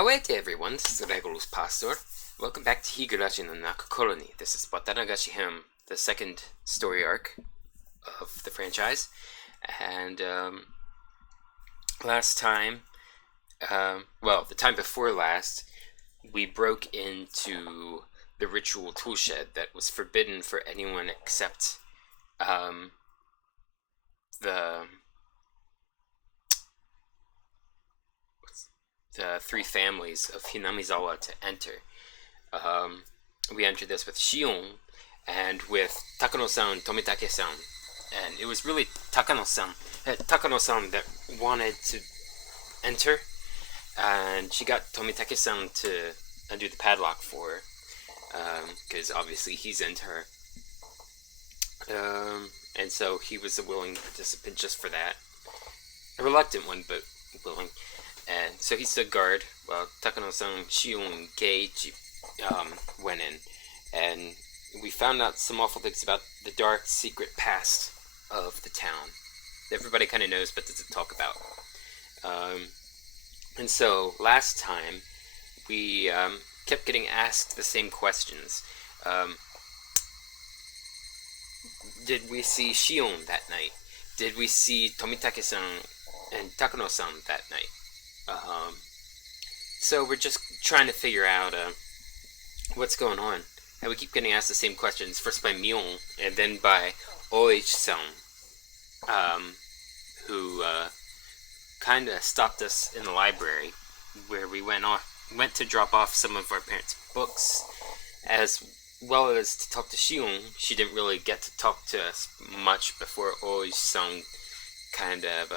Away everyone, this is Regulus Pastor. Welcome back to Higurashi no Naku Koro. This is Watanagashi-hen, the second story arc of the franchise. And last time, the time before last, we broke into the ritual toolshed that was forbidden for anyone except the three families of Hinamizawa to enter. We entered this with Shion and with Takano-san, Tomitake-san, and it was really Takano-san that wanted to enter, and she got Tomitake-san to undo the padlock for her, because obviously he's into her, and so he was a willing participant just for that. A reluctant one, but willing. And so he stood guard while Takano-san, Shion, and Gage went in. And we found out some awful things about the dark, secret past of the town. Everybody kind of knows, but doesn't talk about. And so last time, we kept getting asked the same questions. Did we see Shion that night? Did we see Tomitake-san and Takano-san that night? So we're just trying to figure out what's going on. And we keep getting asked the same questions, first by Mion, and then by Oichi-san, who kind of stopped us in the library, where we went to drop off some of our parents' books, as well as to talk to Shion. She didn't really get to talk to us much before Oichi-san kind of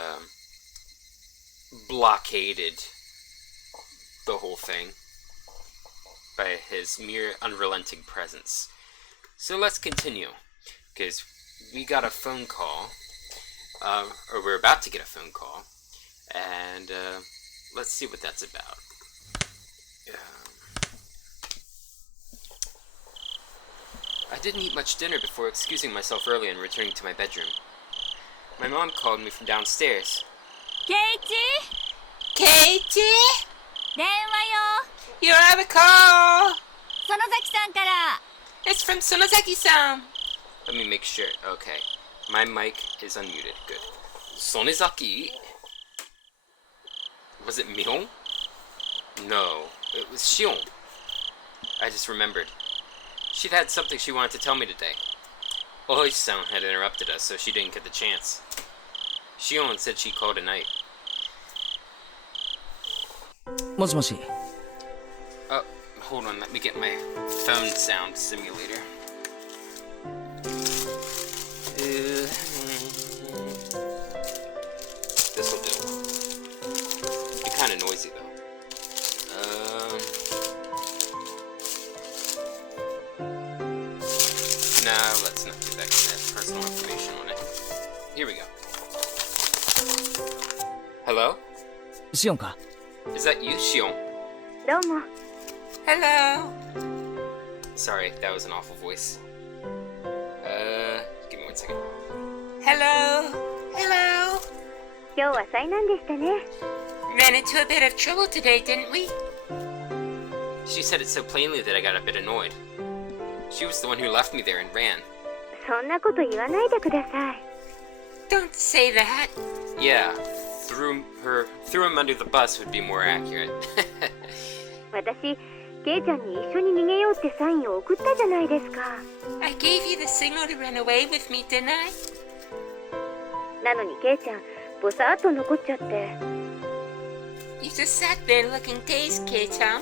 blockaded the whole thing by his mere unrelenting presence. So let's continue, because we got a phone call, or we're about to get a phone call, and let's see what that's about. I didn't eat much dinner before excusing myself early and returning to my bedroom. My mom called me from downstairs. Keiichi? 電話よ。 You have a call! 園崎さんから。 It's from Sonozaki-san! Let me make sure. Okay. My mic is unmuted. Good. Sonozaki? Was it Mion? No. It was Shion. I just remembered. She'd had something she wanted to tell me today. Oichi-san had interrupted us, so she didn't get the chance. Shion said she called tonight. もしもし。 Oh, hold on, let me get my phone sound simulator. This'll do. It'll be kind of noisy though. Nah, let's not do that because it has personal information on it. Here we go. Hello? シオンか。 Is that you, Shion? どうも。 Hello! Sorry, that was an awful voice. Give me 1 second. Hello! Hello! 今日は災難でしたね。 Ran into a bit of trouble today, didn't we? She said it so plainly that I got a bit annoyed. She was the one who left me there and ran. そんなこと言わないでください。 Don't say that! Yeah, threw him under the bus would be more accurate. 私、ケイちゃんに一緒に逃げようってサインを送ったじゃないですか。 I gave you the signal to run away with me, didn't I? なのにケイちゃん、ぼさーっと残っちゃって。 You just sat there looking dazed, Kei-chan.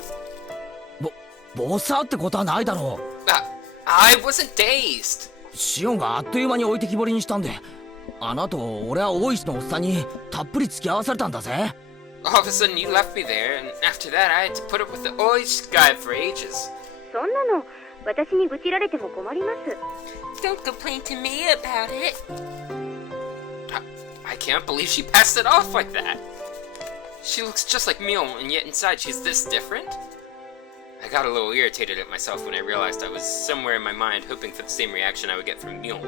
ボサってことはないだろう。I wasn't dazed. シオンがあっという間に置いてきぼりにしたんで、あの後俺は大石のおっさんにたっぷり付き合わされたんだぜ。 All of a sudden you left me there, and after that I had to put up with the Oichi guy for ages. そんなの、私に愚痴られても困ります。 Don't complain to me about it. I can't believe she passed it off like that. She looks just like Mion, and yet inside she's this different? I got a little irritated at myself when I realized I was somewhere in my mind hoping for the same reaction I would get from Mion,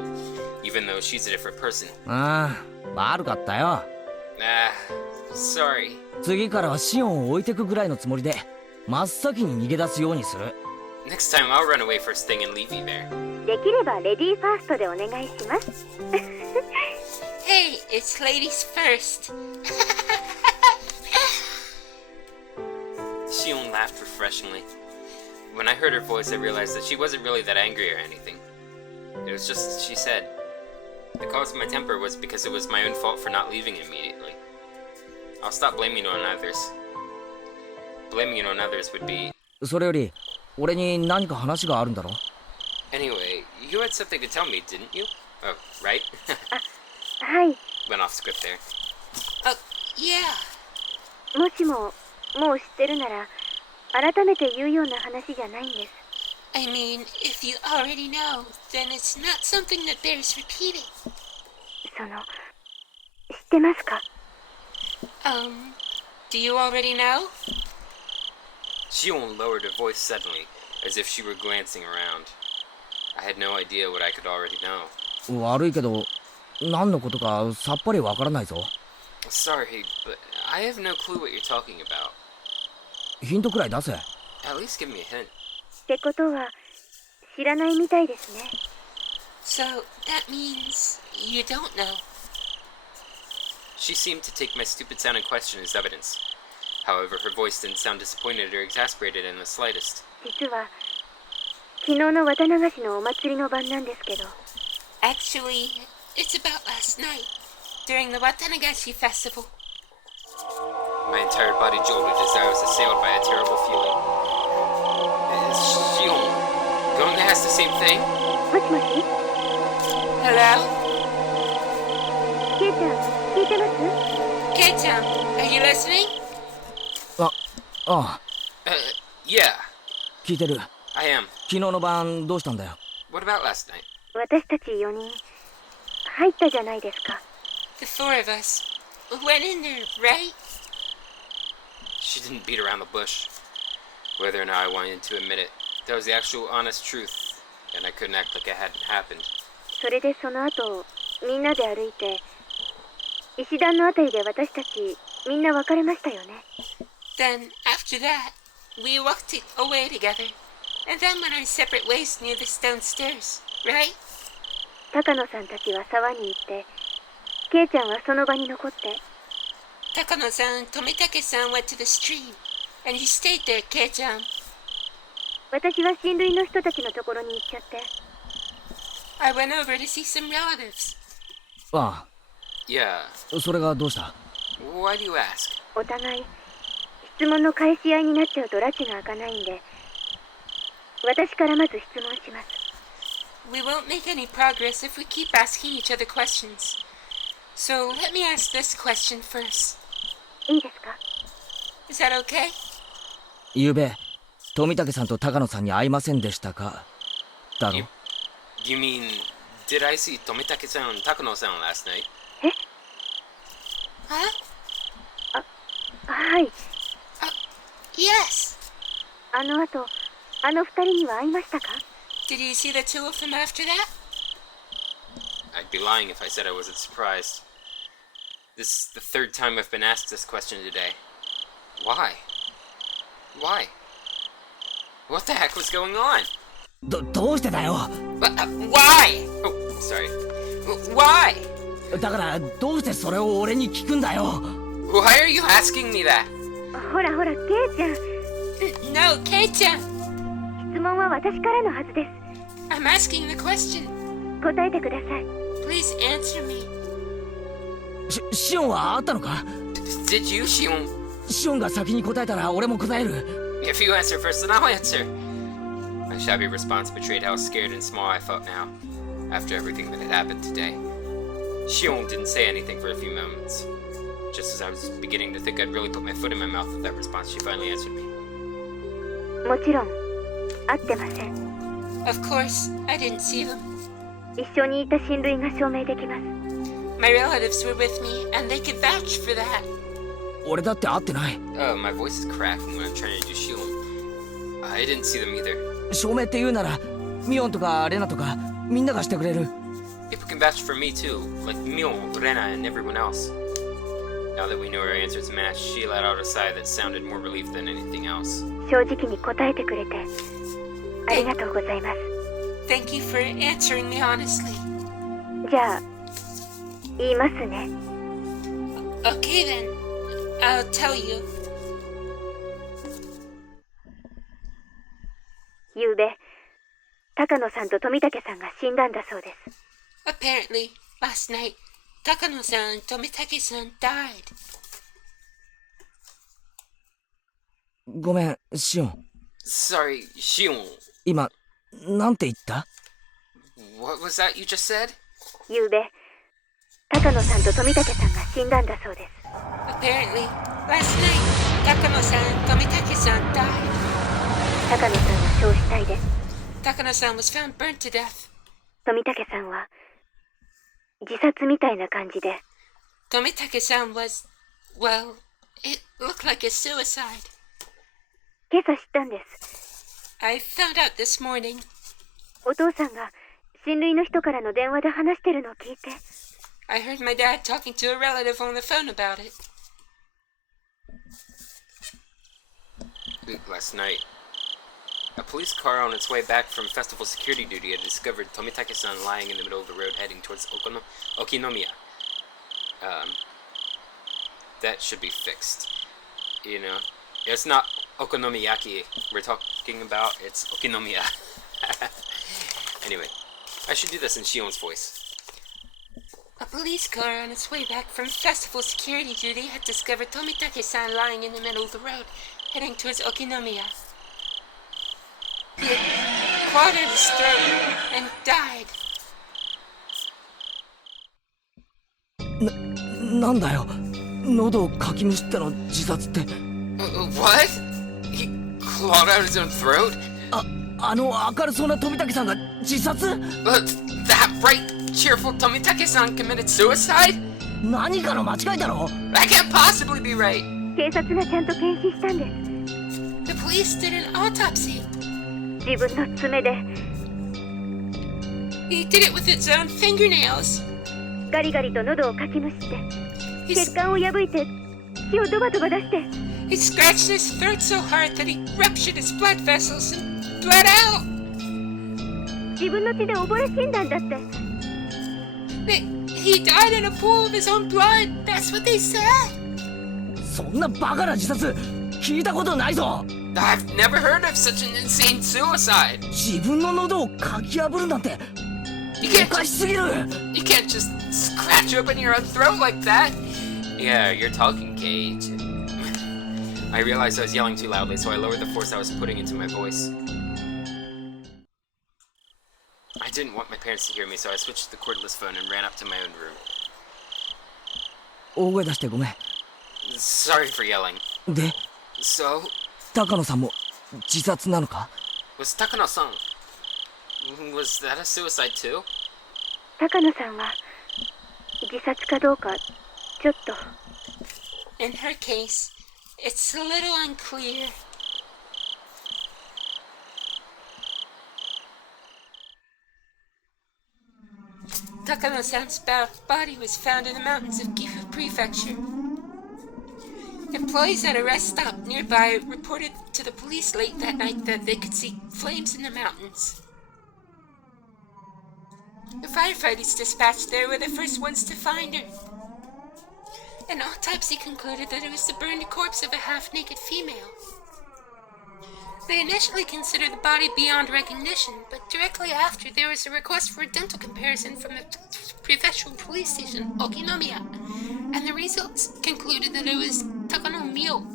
even though she's a different person. 悪かったよ。Sorry. 次からはシオンを置いてくぐらいのつもりで真っ先に逃げ出すようにする。 Next time I'll run away first thing and leave you there. できればレディーファーストでお願いします。Hey, it's ladies first. Shion laughed refreshingly. When I heard her voice, I realized that she wasn't really that angry or anything. It was just as she said. The cause of my temper was because it was my own fault for not leaving immediately. I'll stop blaming it on others. Blaming it on others would be... それより俺に何か話があるんだろ。 Anyway, you had something to tell me, didn't you? Oh, right? はい。 Went off script there. Oh, yeah. もしもう知ってるなら改めて言うような話じゃないんです。 I mean, if you already know, then it's not something that bears repeating. その知ってますか？ Do you already know? Shion lowered her voice suddenly, as if she were glancing around. I had no idea what I could already know. 悪いけど何のことかさっぱりわからないぞ。 Sorry, but I have no clue what you're talking about. ヒントくらい出せ。 At least give me a hint. ってことは知らないみたいですね。 So, that means you don't know. She seemed to take my stupid sounding question as evidence. However, her voice didn't sound disappointed or exasperated in the slightest. 実は昨日の渡流しのお祭りの晩なんですけど。 Actually, it's about last night, during the Watanagashi festival. My entire body jolted as I was assailed by a terrible feeling. Is Shion going to ask the same thing? もしもし、 Hello? ケイちゃん聞いてます？ Kei-chan, are you listening? ああ Yeah, 聞いてる。 I am. 昨日の晩どうしたんだよ。 What about last night? 私たち4人入ったじゃないですか。 The four of us went in there, right? She didn't beat around the bush. Whether or not I wanted to admit it, that was the actual honest truth, and I couldn't act like it hadn't happened. それでその後みんなで歩いて石段のあたりで私たちみんな別れましたよね。 Then, after that, we walked away together, and then went our separate ways near the stone stairs, right? 高野さんたちは沢に行ってケイちゃんはその場に残って。 Takano-san, Tomitake-san went to the stream, and he stayed there, Kei-chan. 私は親類の人たちのところに行っちゃって。 I went over to see some relatives. あ Yeah, あ、それがどうした？ why do you ask? お互い質問の返し合いになっちゃうと拉致が開かないんで私からまず質問します。 We won't make any progress if we keep asking each other questions. So let me ask this question first. いいですか？ Is that okay? ゆうべ富武さんと高野さんに会いませんでしたかだろ。 You mean, did I see Tomitake-san and Takano-san last night? え？ Huh? はい。 Yes. あの後あの二人には会いましたか？ Did you see the two of them after that? I'd be lying if I said I wasn't surprised. This is the third time I've been asked this question today. Why? Why? What the heck was going on? どうしてだよ。 Why? Oh, sorry. Why? だからどうしてそれを俺に聞くんだよ。 Why are you asking me that? ほらほらケイちゃん No, Kei-chan. 質問は私からのはずです。 I'm asking the question. 答えてください。 Please answer me. シオンはあったのか？ Did you, Shion? シオンが先に答えたら俺も答える。 If you answer first, then I'll answer. My shabby response betrayed how scared and small I felt now, after everything that had happened today. Shion didn't say anything for a few moments. Just as I was beginning to think I'd really put my foot in my mouth with that response, she finally answered me. もちろん会ってません。 Of course, I didn't see them. 一緒にいた親類が証明できます。 My relatives were with me, and they could vouch for that. 俺だって会ってない。 My voice is cracking when I'm trying to do Shion. I didn't see them either. 証明って言うならミオンとかレナとかみんながしてくれる。 People can vouch for me too, like Mio, Rena, and everyone else. Now that we knew our answers matched, she let out a sigh that sounded more relief than anything else. 正直に答えてくれてありがとうございます。 Thank you for answering me honestly. じゃあ言いますね。 Okay then, I'll tell you. ゆうべ高野さんと富武さんが死んだんだそうです。 Apparently, last night, Takano-san and Tomitake-san died. ごめん、シオン。 Sorry, Shion. 今、なんて言った？ What was that you just said? ゆうべ高野さんと富武さんが死んだんだそうです。 Apparently, last night, Takano-san and Tomitake-san died. 高野さんは焼死体で Takano-san was found burnt to death. 富武さんは自殺みたいな感じで Tomitake-san was, well, it looked like a suicide. 今朝知ったんです。 I found out this morning. お父さんが親類の人からの電話で話してるのを聞いて I heard my dad talking to a relative on the phone about it. Last night, a police car on its way back from festival security duty had discovered Tomitake-san lying in the middle of the road heading towards Okinomiya. That should be fixed. You know, it's not okonomiyaki we're talking about, it's Okinomiya. Anyway, I should do this in Shion's voice. A police car on its way back from festival security duty had discovered Tomitake-san lying in the middle of the road, heading towards Okinomiya. He had clawed at his throat and died. なんだよ。喉をかきむしったの自殺って。What? He clawed out his own throat? あの明るそうな富武さんが自殺？ That bright, cheerful Tomitake-san committed suicide? 何かの間違いだろ。 That can't possibly be right. 警察がちゃんと検視したんです。 The police did an autopsy. 自分の爪で He did it with his own fingernails. ガリガリと喉をかきむしって He, 血管を破いて血をドバドバ出して he scratched his throat so hard that he ruptured his blood vessels and bled out. 自分の血で溺れ死んだんだって。 He died in a pool of his own blood. That's what they said. そんなバカな自殺聞いたことないぞ。 I've never heard of such an insane suicide. 自分の喉をかき破るなんて You お can't かし just, すぎる。 you can't just scratch open your own throat like that. Yeah, you're talking, Cage. I realized I was yelling too loudly, so I lowered the force I was putting into my voice. I didn't want my parents to hear me, so I switched to the cordless phone and ran up to my own room. 大声出してごめん。 Sorry for yelling. で、 So, 高野さんも自殺なのか？ was Takano-san? Was that a suicide too? 高野さんは自殺かどうかちょっと In her case, it's a little unclear. Takano-san's body was found in the mountains of Gifu Prefecture. Employees at a rest stop nearby reported to the police late that night that they could see flames in the mountains. The firefighters dispatched there were the first ones to find her. An autopsy concluded that it was the burned corpse of a half-naked female. They initially considered the body beyond recognition, but directly after there was a request for a dental comparison from the prefectural police station, Okinomiya, and the results concluded that it was Takano Mio.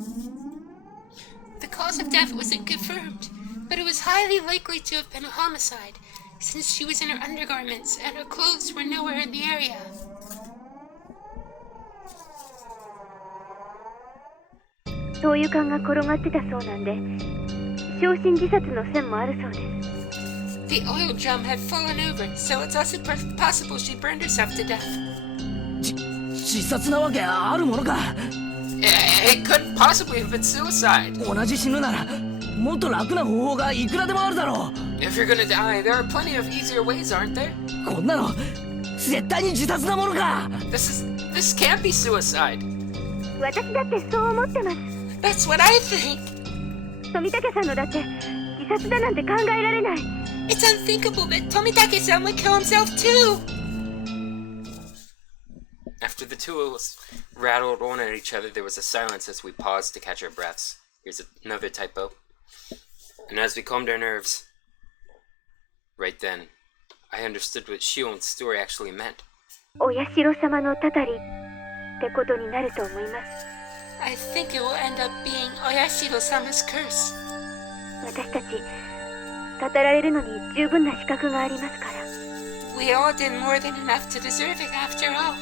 The cause of death wasn't confirmed, but it was highly likely to have been a homicide, since she was in her undergarments and her clothes were nowhere in the area. 灯油管が転がってたそうなんで焼身自殺の線もあるそうです。 The oil drum had fallen over, so it's also possible she burned herself to death. 自殺なわけあるものか。 It couldn't possibly have been suicide. 同じ死ぬならもっと楽な方法がいくらでもあるだろう。 If you're gonna die, there are plenty of easier ways, aren't there? こんなの絶対に自殺なものか。 This can't be suicide. 私だってそう思ってます。 That's what I think. 富武さんのだって自殺だなんて考えられない。 It's unthinkable that Tomitake-san would kill himself too. After the two of us rattled on at each other, there was a silence as we paused to catch our breaths. Here's another typo. And as we calmed our nerves, right then, I understood what Shion's story actually meant. お社様のたたりってことになると思います。 I think it will end up being Oyashiro-sama's curse. 私たちたたられるのに十分な資格がありますから。 We all did more than enough to deserve it after all.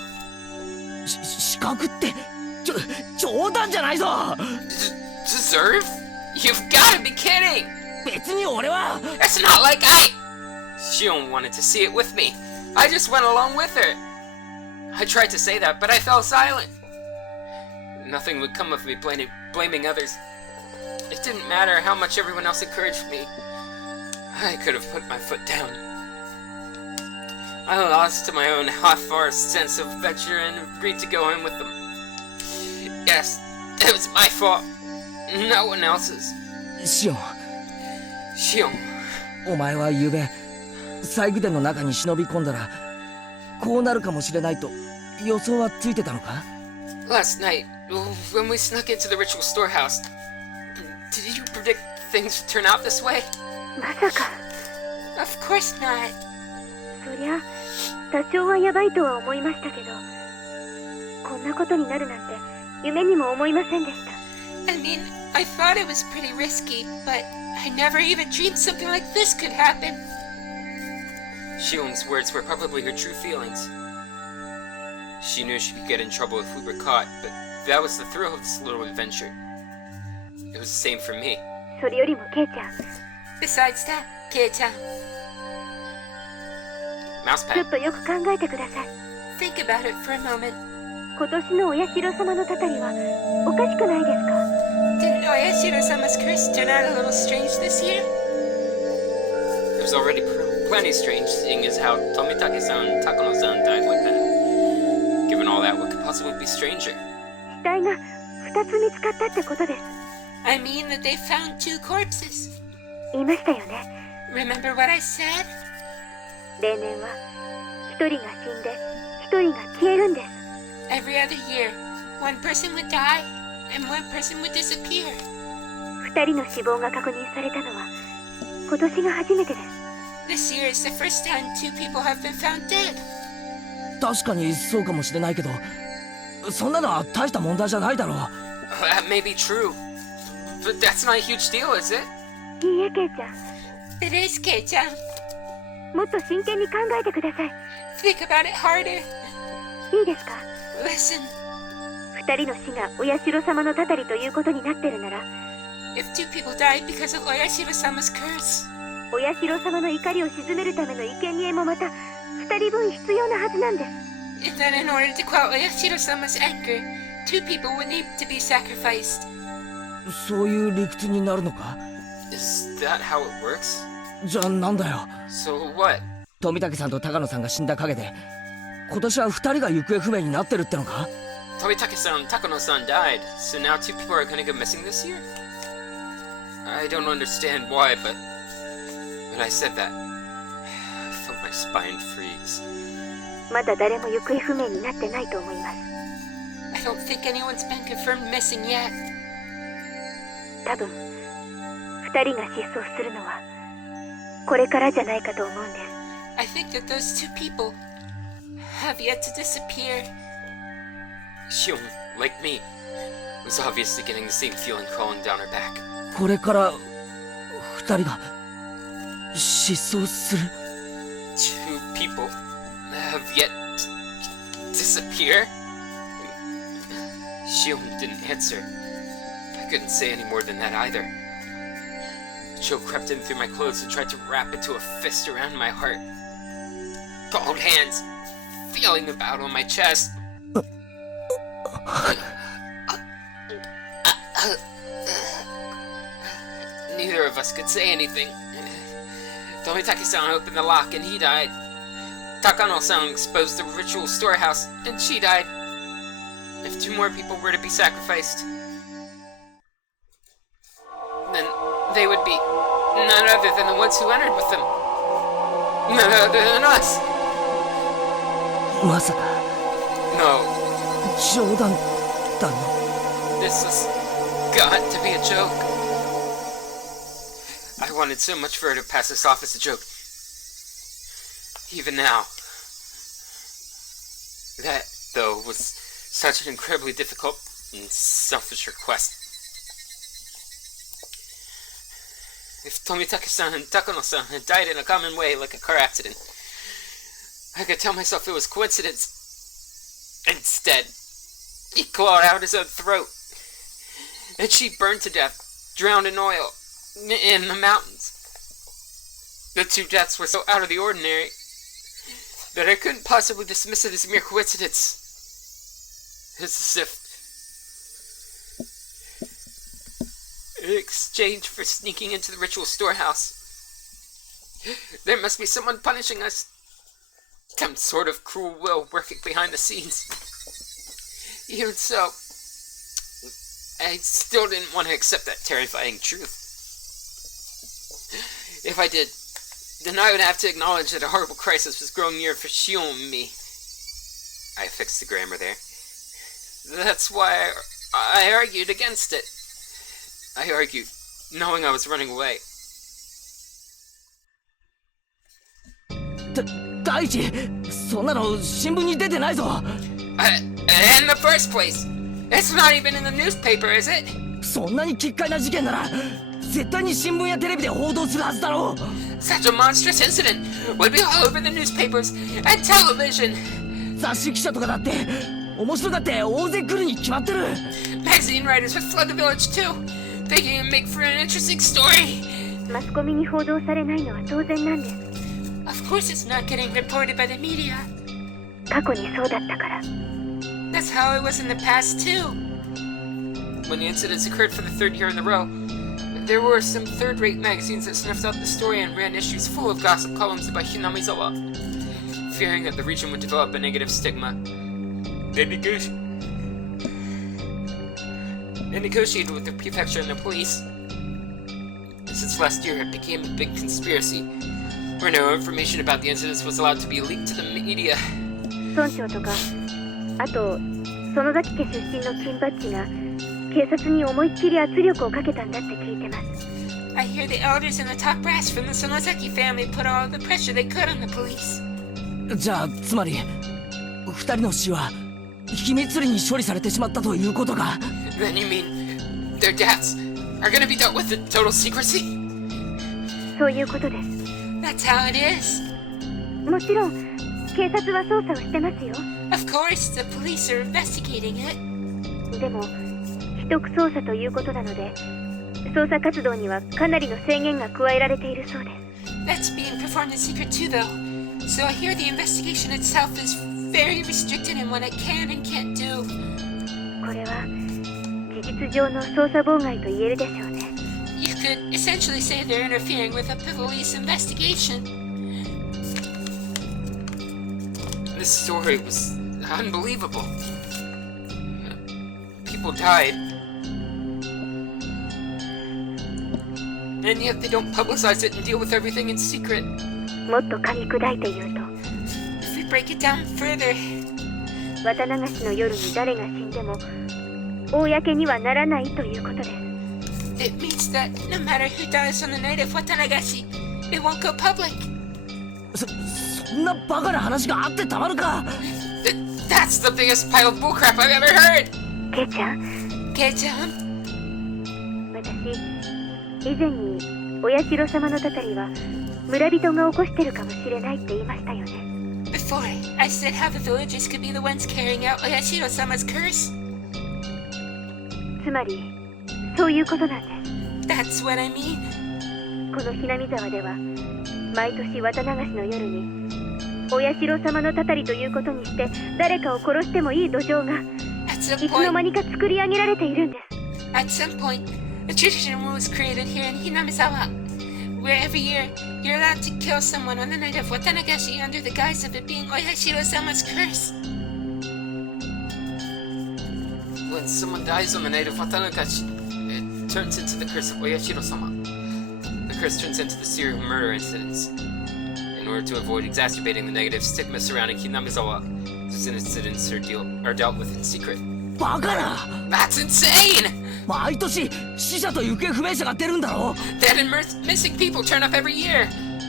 資格って冗談じゃないぞ。 Deserve? You've gotta be kidding! 別に俺は It's not like Shion wanted to see it with me. I just went along with her. I tried to say that, but I fell silent. Nothing would come of me blaming others. It didn't matter how much everyone else encouraged me. I could have put my foot down. I lost to my own half-arsed sense of adventure and agreed to go in with them. Yes, it was my fault. No one else's. シオン Shion, お前は昨べ細工殿の中に忍び込んだらこうなるかもしれないと予想はついてたのか？ last night, when we snuck into the ritual storehouse, did you predict things would turn out this way? まさか。 Of course not. そりゃ多少はヤバいとは思いましたけど、こんなことになるなんて夢にも思いませんでした。 I mean, I thought it was pretty risky, but I never even dreamed something like this could happen. Shion's words were probably her true feelings. She knew she could get in trouble if we were caught, but that was the thrill of this little adventure. It was the same for me. それよりもケイちゃん、 Besides that, Kei-chan, Mousepad. ちょっとよく考えてください。 think about it for a moment. 今年のお社様のたたりはおかしくないですか？ Didn't Oyashiro-sama's curse turn out a little strange this year? It was already plenty strange, seeing as how Tomitake-san and Takano-san died like that. Given all that, what could possibly be stranger? 死体が2つ見つかったってことです。 I mean that they found 2 corpses. 言いましたよね。 Remember what I said? 例年は1人が死んで1人が消えるんです。 Every other year, one person would die and one person would disappear. 2人の死亡が確認されたのは今年が初めてです。 This year is the first time 2 people have been found dead. 確かにそうかもしれないけどそんなのは大した問題じゃないだろう。 That may be true, but that's not a huge deal, is it? いいえ、ケイちゃん。 It is, Kei-chan. もっと真剣に考えてください。 Think about it harder. いいですか？ Listen, 2人の死がお社様のたたりということになってるなら、 if 2 people died because of Oyashiro-sama's curse, お社様の怒りを鎮めるための生贄もまた2人分必要なはずなんです。 then in order to quell Oyashiro-sama's anger, 2 people would need to be sacrificed. そういう理屈になるのか？ Is that how it works? じゃあなんだよ。 So what? 富武さんと高野さんが死んだ陰で今年は2人が行方不明になってるってのか？ Tomitake-san and Takano-san died, so now 2 people are gonna go missing this year? I don't understand why, but when I said that, I felt my spine freeze. まだ誰も行方不明になってないと思います。 I don't think anyone's been confirmed missing yet. 多分2人が失踪するのはこれからじゃないかと思うんです。 I think that those 2 people have yet to disappear. Shion, like me, was obviously getting the same feeling crawling down her back. これから2人が失踪する。 2 people have yet to disappear? Shion didn't answer. I couldn't say any more than that either. A chill crept in through my clothes and tried to wrap into a fist around my heart. Cold hands feeling about on my chest. Neither of us could say anything. Tomitake-san opened the lock and he died. Takano-san exposed the ritual storehouse and she died. If 2 more people were to be sacrificed, then they would be none other than the ones who entered with them. None other than us. まさか No, 冗談だろ this has got to be a joke. I wanted so much for her to pass this off as a joke. Even now. That, though, was such an incredibly difficult and selfish request. If Tomitake-san and Takano-san had died in a common way, like a car accident, I could tell myself it was coincidence. Instead, he clawed out his own throat, and she burned to death, drowned in oil, in the mountains. The 2 deaths were so out of the ordinary that I couldn't possibly dismiss it as mere coincidence. It's as if, in exchange for sneaking into the ritual storehouse, there must be someone punishing us. Some sort of cruel will working behind the scenes. Even so, I still didn't want to accept that terrifying truth. If I did, then I would have to acknowledge that a horrible crisis was growing near for Shion and me. I fixed the grammar there. That's why I argued against it. I argued, knowing I was running away. 大地そんなの新聞に出てないぞ In the first place, it's not even in the newspaper, is it? そんなに奇怪な事件なら絶対に新聞やテレビで報道するはずだろう Such a monstrous incident would be all over the newspapers and television. 雑誌記者とかだって面白がって大勢来るに決まってる Magazine writers would flood the village too. They can even make for an interesting story. マスコミに報道されないのは当然なんです Of course it's not getting reported by the media. 過去にそうだったから That's how it was in the past too. When the incidents occurred for the 3rd year in a row, there were some third-rate magazines that sniffed out the story and ran issues full of gossip columns about Hinamizawa. Fearing that the region would develop a negative stigma, they negotiated with the prefecture and the police. Since last year, it became a big conspiracy, where no information about the incidents was allowed to be leaked to the media. 村長とかあと園崎家出身の金バッジが警察に思いっきり圧力をかけたんだって聞いてます I hear the elders and the top brass from the Sonozaki family put all the pressure they could on the police. じゃあつまり二人の死は秘密裏に処理されてしまったということか Then you mean their deaths are gonna be dealt with in total secrecy? そういうことです That's how it is. もちろん警察は捜査をしてますよ Of course, the police are investigating it. でも秘匿捜査ということなので捜査活動にはかなりの制限が加えられているそうです That's being performed in secret too, though. So I hear the investigation itself is very restricted in what it can and can't do. これは事実上の捜査妨害と言えるでしょうね You could essentially say they're interfering with a police investigation. This story was unbelievable. People died. And yet they don't publicize it and deal with everything in secret. もっと噛み砕いて言うと If we break it down further, 綿流しの夜に誰が死んでも公にはならないということです it means that no matter who dies on the night of Watanagashi, it won't go public. そんなバカな話があってたまるか That's the biggest pile of bullcrap I've ever heard! ケイちゃん Kei-chan, 私以前にお社様のたたりは村人が起こしてるかもしれないって言いましたよね before I said how the villagers could be the ones carrying out Oyashiro-sama's curse. つまりそういうことなんです That's what I mean. このひなみ沢では毎年綿流しの夜にお社様のたたりということにして誰かを殺してもいい土壌が At some いつの point, 間にか作り上げられているんです at some point, a tradition was created here in Hinamizawa, where every year you're allowed to kill someone on the night of Watanagashi under the guise of it being Oyashiro-sama's curse. Once someone dies on the night of Watanagashi, it turns into the curse of Oyashiro-sama. The curse turns into the serial murder incidents. In order to avoid exacerbating the negative stigma surrounding Hinamizawa, these incidents are dealt with in secret. バカな That's insane! 毎年死者と行方不明者が出るんだろ Dead and missing people turn up every year.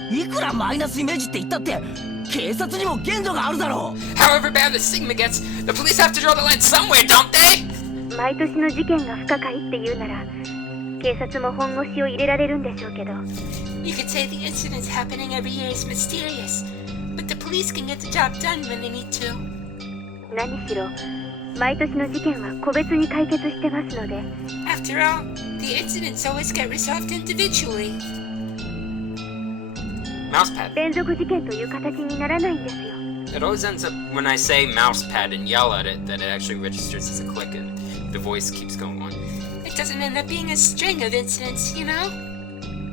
いくらマイナスイメージって言ったって警察にも限度があるだろ However bad the stigma gets, the police have to draw the line somewhere, don't they? 毎年の事件が不可解っていうなら警察も本腰を入れられるんでしょうけど You could say the incidents happening every year is mysterious, but the police can get the job done when they need to. 何しろ毎年の事件は個別に解決してますので After all, the incidents always get resolved individually. Mousepad. 連続事件という形にならないんですよ It always ends up when I say mousepad and yell at it that it actually registers as a click and the voice keeps going on. It doesn't end up being a string of incidents, you know?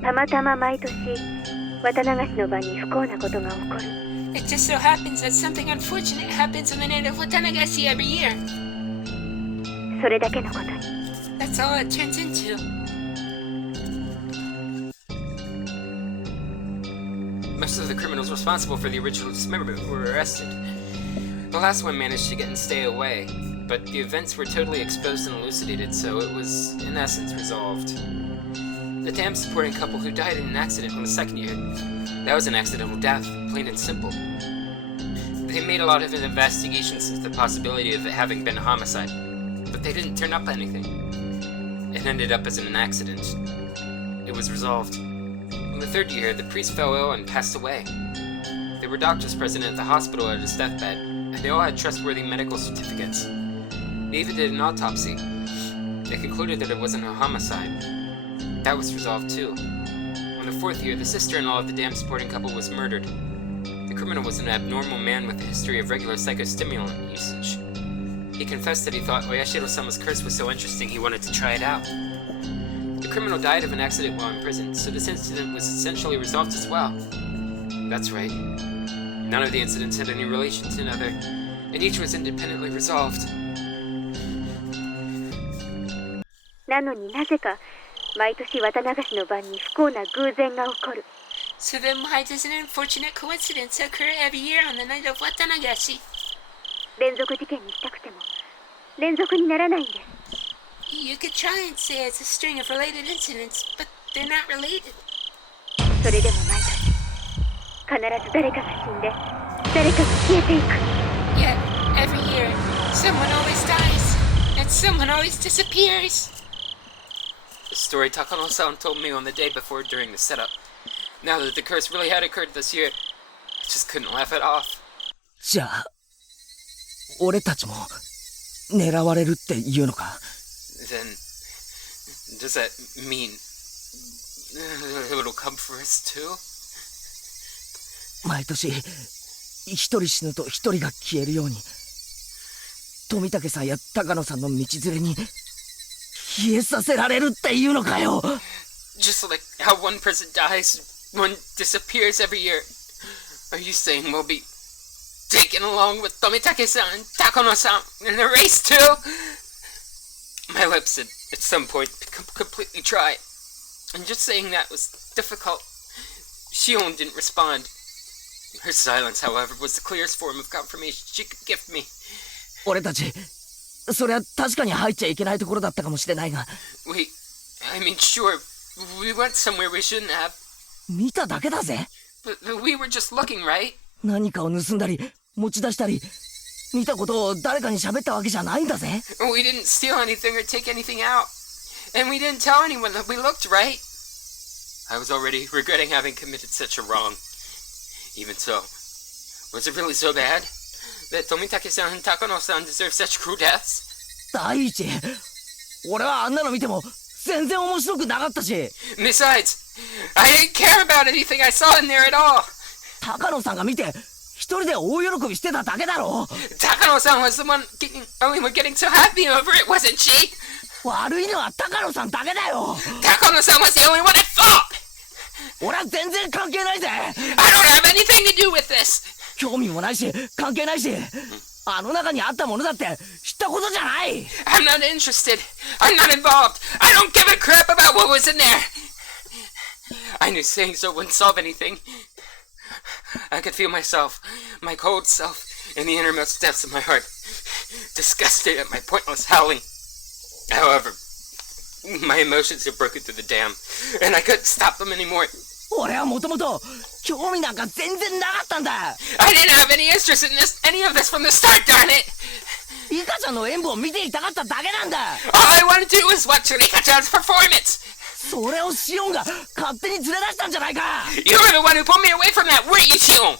たまたま毎年渡流しの場に不幸なことが起こる It just so happens that something unfortunate happens on the night of Watanagashi every year. それだけのことに That's all it turns into. Most of the criminals responsible for the original dismemberment were arrested. The last one managed to get and stay away, but the events were totally exposed and elucidated, so it was, in essence, resolved. The dam supporting couple who died in an accident on the second year, that was an accidental death, plain and simple. They made a lot of investigations into the possibility of it having been a homicide, but they didn't turn up anything. It ended up as an accident. It was resolved. In the third year, the priest fell ill and passed away. There were doctors present at the hospital at his deathbed, and they all had trustworthy medical certificates. They even did an autopsy. They concluded that it wasn't a homicide. That was resolved too. On the fourth year, the sister-in-law of the dam supporting couple was murdered. The criminal was an abnormal man with a history of regular psychostimulant usage. He confessed that he thought Oyashiro-sama's curse was so interesting he wanted to try it out. The criminal died of an accident while in prison, so this incident was essentially resolved as well. That's right. None of the incidents had any relation to another, and each was independently resolved. なのになぜか毎年渡流しの晩に不幸な偶然が起こる So then why does an unfortunate coincidence occur every year on the night of Watanagashi? 連続事件にしたくても連続にならないんです You could try and say it's a string of related incidents, but they're not related. それでも毎年必ず誰かが死んで誰かが消えていく Yet, every year, someone always dies, and someone always disappears. The story Takano-san told me on the day before during the setup. Now that the curse really had occurred this year, I just couldn't laugh it off. じゃあ俺たちも狙われるっていうのか Then, does that mean it'll come for us too? 毎年一人死ぬと一人が消えるように富武さんや高野さんの道連れに消えさせられるっていうのかよ Just like how one person dies, one disappears every year. Are you saying we'll be taken along with Tomitake-san and Takano-san in the race too? My lips had at some point become completely dry, and just saying that was difficult. Shion didn't respond. Her silence, however, was the clearest form of confirmation she could give me. 俺たちそれは確かに入っちゃいけないところだったかもしれないが Sure, we went somewhere we shouldn't have. 見ただけだぜ But we were just looking, right? 何かを盗んだり持ち出したり見たことを誰かに喋ったわけじゃないんだぜ We didn't steal anything or take anything out. And we didn't tell anyone that we looked, right? I was already regretting having committed such a wrong. Even so, was it really so bad? That Tomitake-san and Takano-san deserve such cruel deaths? 第一俺はあんなの見ても全然面白くなかったし Besides, I didn't care about anything I saw in there at all. 高野さんが見て一人で大喜びしてただけだろ Takano-san was the one getting so happy over it, wasn't she? 悪いのは高野さんだけだよ Takano-san was the only one at fault. 俺は全然関係ないぜ I don't have anything to do with this. 興味もないし関係ないしあの中にあったものだって知ったことじゃない。 I'm not interested. I'm not involved. I don't give a crap about what was in there. I knew saying so wouldn't solve anything. I could feel myself, my cold self, in the innermost depths of my heart, disgusted at my pointless howling. However, my emotions had broken through the dam, and I couldn't stop them anymore. 俺はもともと興味なんか全然なかったんだ。 I didn't have any interest in any of this from the start, darn it! リカちゃんの演舞を見ていたかっただけなんだ。 All I wanted to do was watch Rika-chan's performance! それをシオンが勝手に連れ出したんじゃないか。 You were the one who pulled me away from that, weren't you, Shion?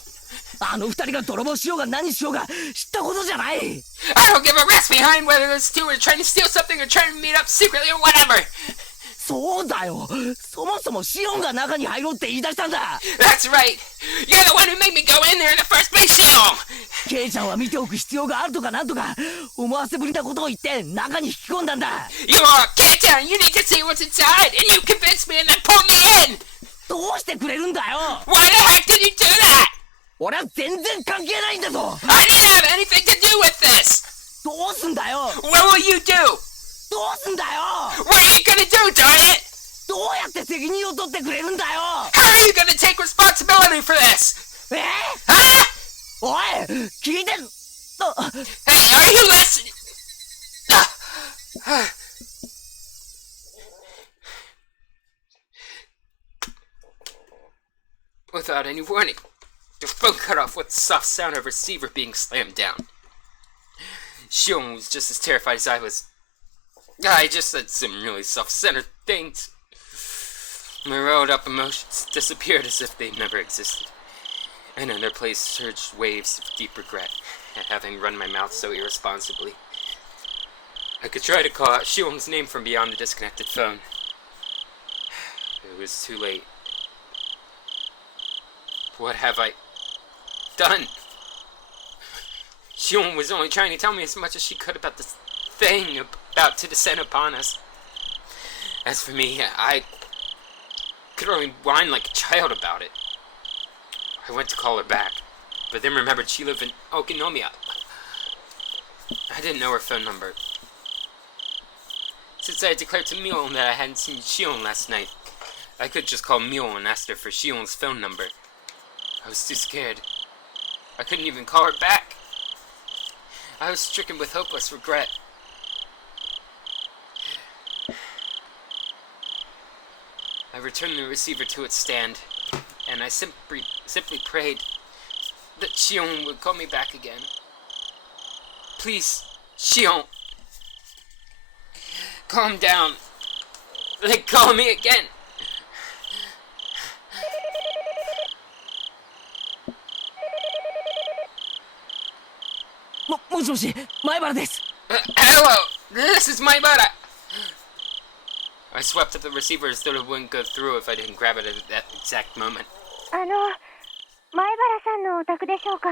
あの二人が泥棒しようが何しようが知ったことじゃない。 I don't give a rat's behind whether those two are trying to steal something or trying to meet up secretly or whatever! そうだよ。そもそもシオンが中に入ろうって言い出したんだ。 That's right! You're the one who made me go in there in the first place, Shion! ケイちゃんは見ておく必要があるとかなんとか思わせぶりなことを言って中に引き込んだんだ。 You are Kei-chan! You need to see what's inside! And you convinced me and then pulled me in! どうしてくれるんだよ。 Why the heck did you do that? 俺は全然関係ないんだぞ。 I didn't have anything to do with this! どうすんだよ。 What will you do? どうすんだよ。 What are you gonna do, darn it? どうやって責任を取ってくれるんだよ。 How are you gonna take responsibility for this? おい、聞いて。 Hey, are you listening? Without any warning, the phone cut off with the soft sound of a receiver being slammed down. Shion was just as terrified as I was. I just said some really self-centered things. My rolled up emotions disappeared as if they never existed, and in their place surged waves of deep regret at having run my mouth so irresponsibly. I could try to call out Shion's name from beyond the disconnected phone. It was too late. What have I done? Shion was only trying to tell me as much as she could about this thing about to descend upon us. As for me, I could only whine like a child about it. I went to call her back, but then remembered she lived in Okinomiya. I didn't know her phone number. Since I had declared to Mion that I hadn't seen Shion last night, I could just call Mion and ask her for Shion's phone number. I was too scared. I couldn't even call her back. I was stricken with hopeless regret. I returned the receiver to its stand, and I simply prayed that Shion would call me back again. Please, Shion, calm down. Like, call me again. もしもし、前原です。 Hello, this is my butt. I swept up the receiver as though it wouldn't go through if I didn't grab it at that exact moment. 前原さんのお宅でしょうか。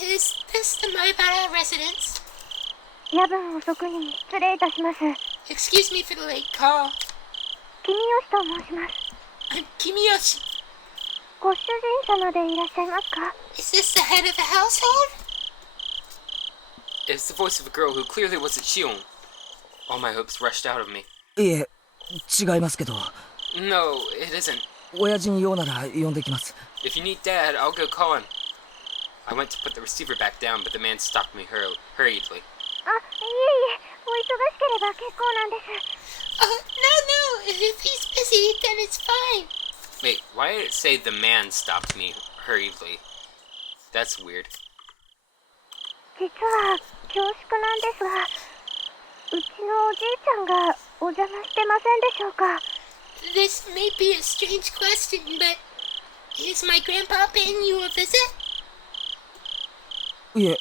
Is this the Maibara residence? 夜分遅くに失礼いたします。 Excuse me for the late call. 君吉と申します。 I'm Kimiyoshi. ご主人様でいらっしゃいますか。 Is this the head of the household? It's the voice of a girl who clearly wasn't Shion. All my hopes rushed out of me. いえ、違いますけど。 No, it isn't. 親父に用なら呼んできます。 If you need Dad, I'll go call him. I went to put the receiver back down, but the man stopped me hurriedly. あ、いえいえ、お忙しければ結構なんです。 Oh, no. If he's busy, then it's fine. Wait, why did it say the man stopped me hurriedly? That's weird. 実は恐縮なんですが、うちのおじいちゃんがお邪魔してませんでしょうか。 This may be a strange question, but is my grandpa paying you a visit? いえ、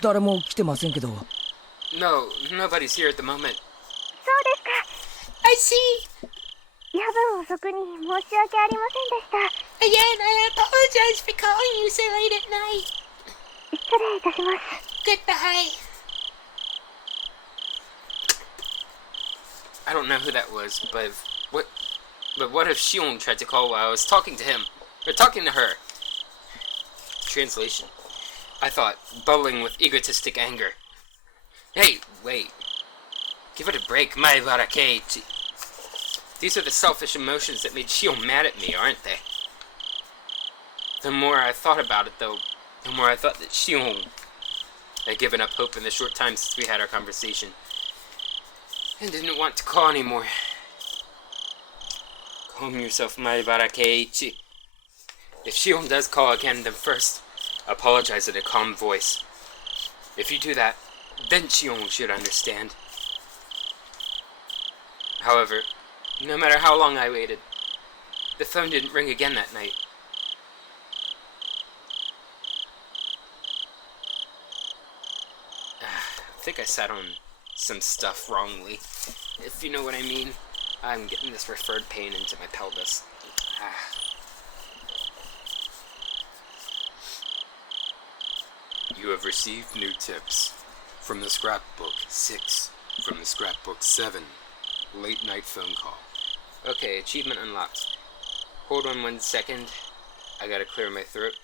誰も来てませんけど。 No, nobody's here at the moment. そうですか。 I see. 夜分遅くに申し訳ありませんでした。 Again, I apologize for calling you so late at night. 失礼いたします。 Goodbye. I don't know who that was, but what if Shion tried to call while I was talking to him? Or talking to her? Translation. I thought, bubbling with egotistic anger. Hey, wait. Give it a break, my Watanagashi. These are the selfish emotions that made Shion mad at me, aren't they? The more I thought about it, though, the more I thought that Shion had given up hope in the short time since we had our conversation, and didn't want to call anymore. Calm yourself, my Watanagashi. If Shion does call again, then first, apologize in a calm voice. If you do that, then Shion should understand. However, no matter how long I waited, the phone didn't ring again that night. I think I sat on some stuff wrongly, if you know what I mean. I'm getting this referred pain into my pelvis. You have received new tips. From the scrapbook 6. From the scrapbook 7. Late night phone call. Okay, achievement unlocked. Hold on 1 second. I gotta clear my throat.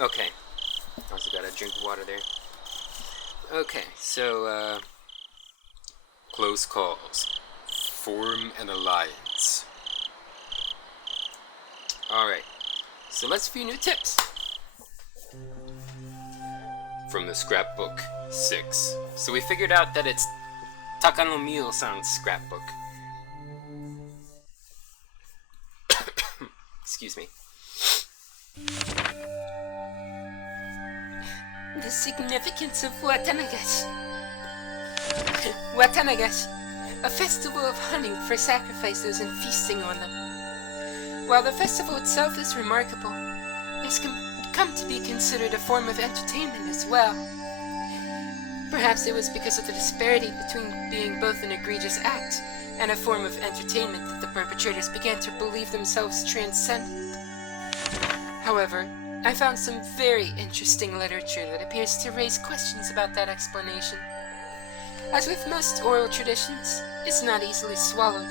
Okay. Also got a drink of water there. Okay, so, close calls. Form an alliance. Alright, so let's view new tips. From the scrapbook 6. So we figured out that it's Takano-san's scrapbook. Excuse me. The significance of Watanagashi. Watanagashi, a festival of hunting for sacrifices and feasting on them. While the festival itself is remarkable, it's come to be considered a form of entertainment as well. Perhaps it was because of the disparity between being both an egregious act and a form of entertainment that the perpetrators began to believe themselves transcendent. However, I found some very interesting literature that appears to raise questions about that explanation. As with most oral traditions, it's not easily swallowed,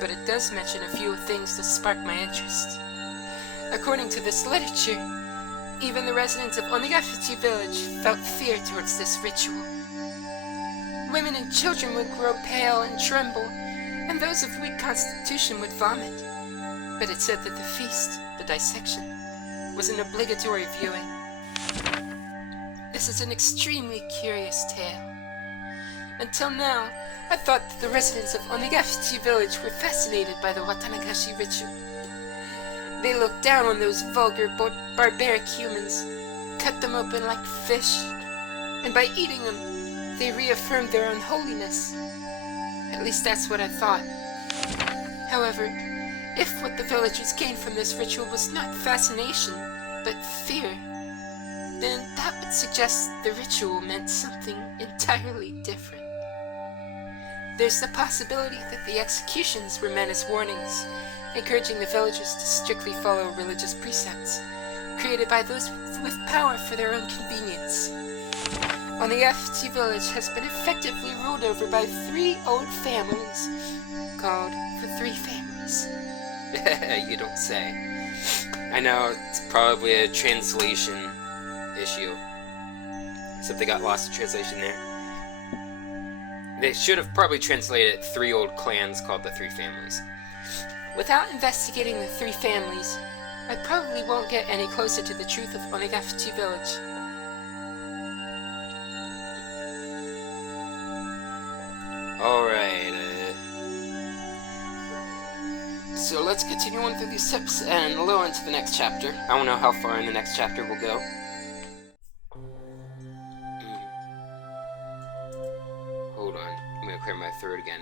but it does mention a few things that spark my interest. According to this literature, even the residents of Onegafuchi village felt fear towards this ritual. Women and children would grow pale and tremble, and those of weak constitution would vomit. But it said that the feast, the dissection, was an obligatory viewing. This is an extremely curious tale. Until now, I thought that the residents of Onegafuchi village were fascinated by the Watanagashi ritual. They looked down on those vulgar, barbaric humans, cut them open like fish, and by eating them, they reaffirmed their unholiness. At least that's what I thought. However, if what the villagers gained from this ritual was not fascination, but fear, then that would suggest the ritual meant something entirely different. There's the possibility that the executions were meant as warnings, encouraging the villagers to strictly follow religious precepts, created by those with power for their own convenience. Onegafuchi village has been effectively ruled over by 3 old families, called the 3 Families. You don't say. I know, it's probably a translation issue. Something got lost in translation there. They should have probably translated 3 old clans called the 3 Families. Without investigating the 3 families, I probably won't get any closer to the truth of Onegafuchi village. Alright, so let's continue on through these tips and a little into the next chapter. I don't know how far in the next chapter we'll go. Hold on, I'm gonna clear my throat again.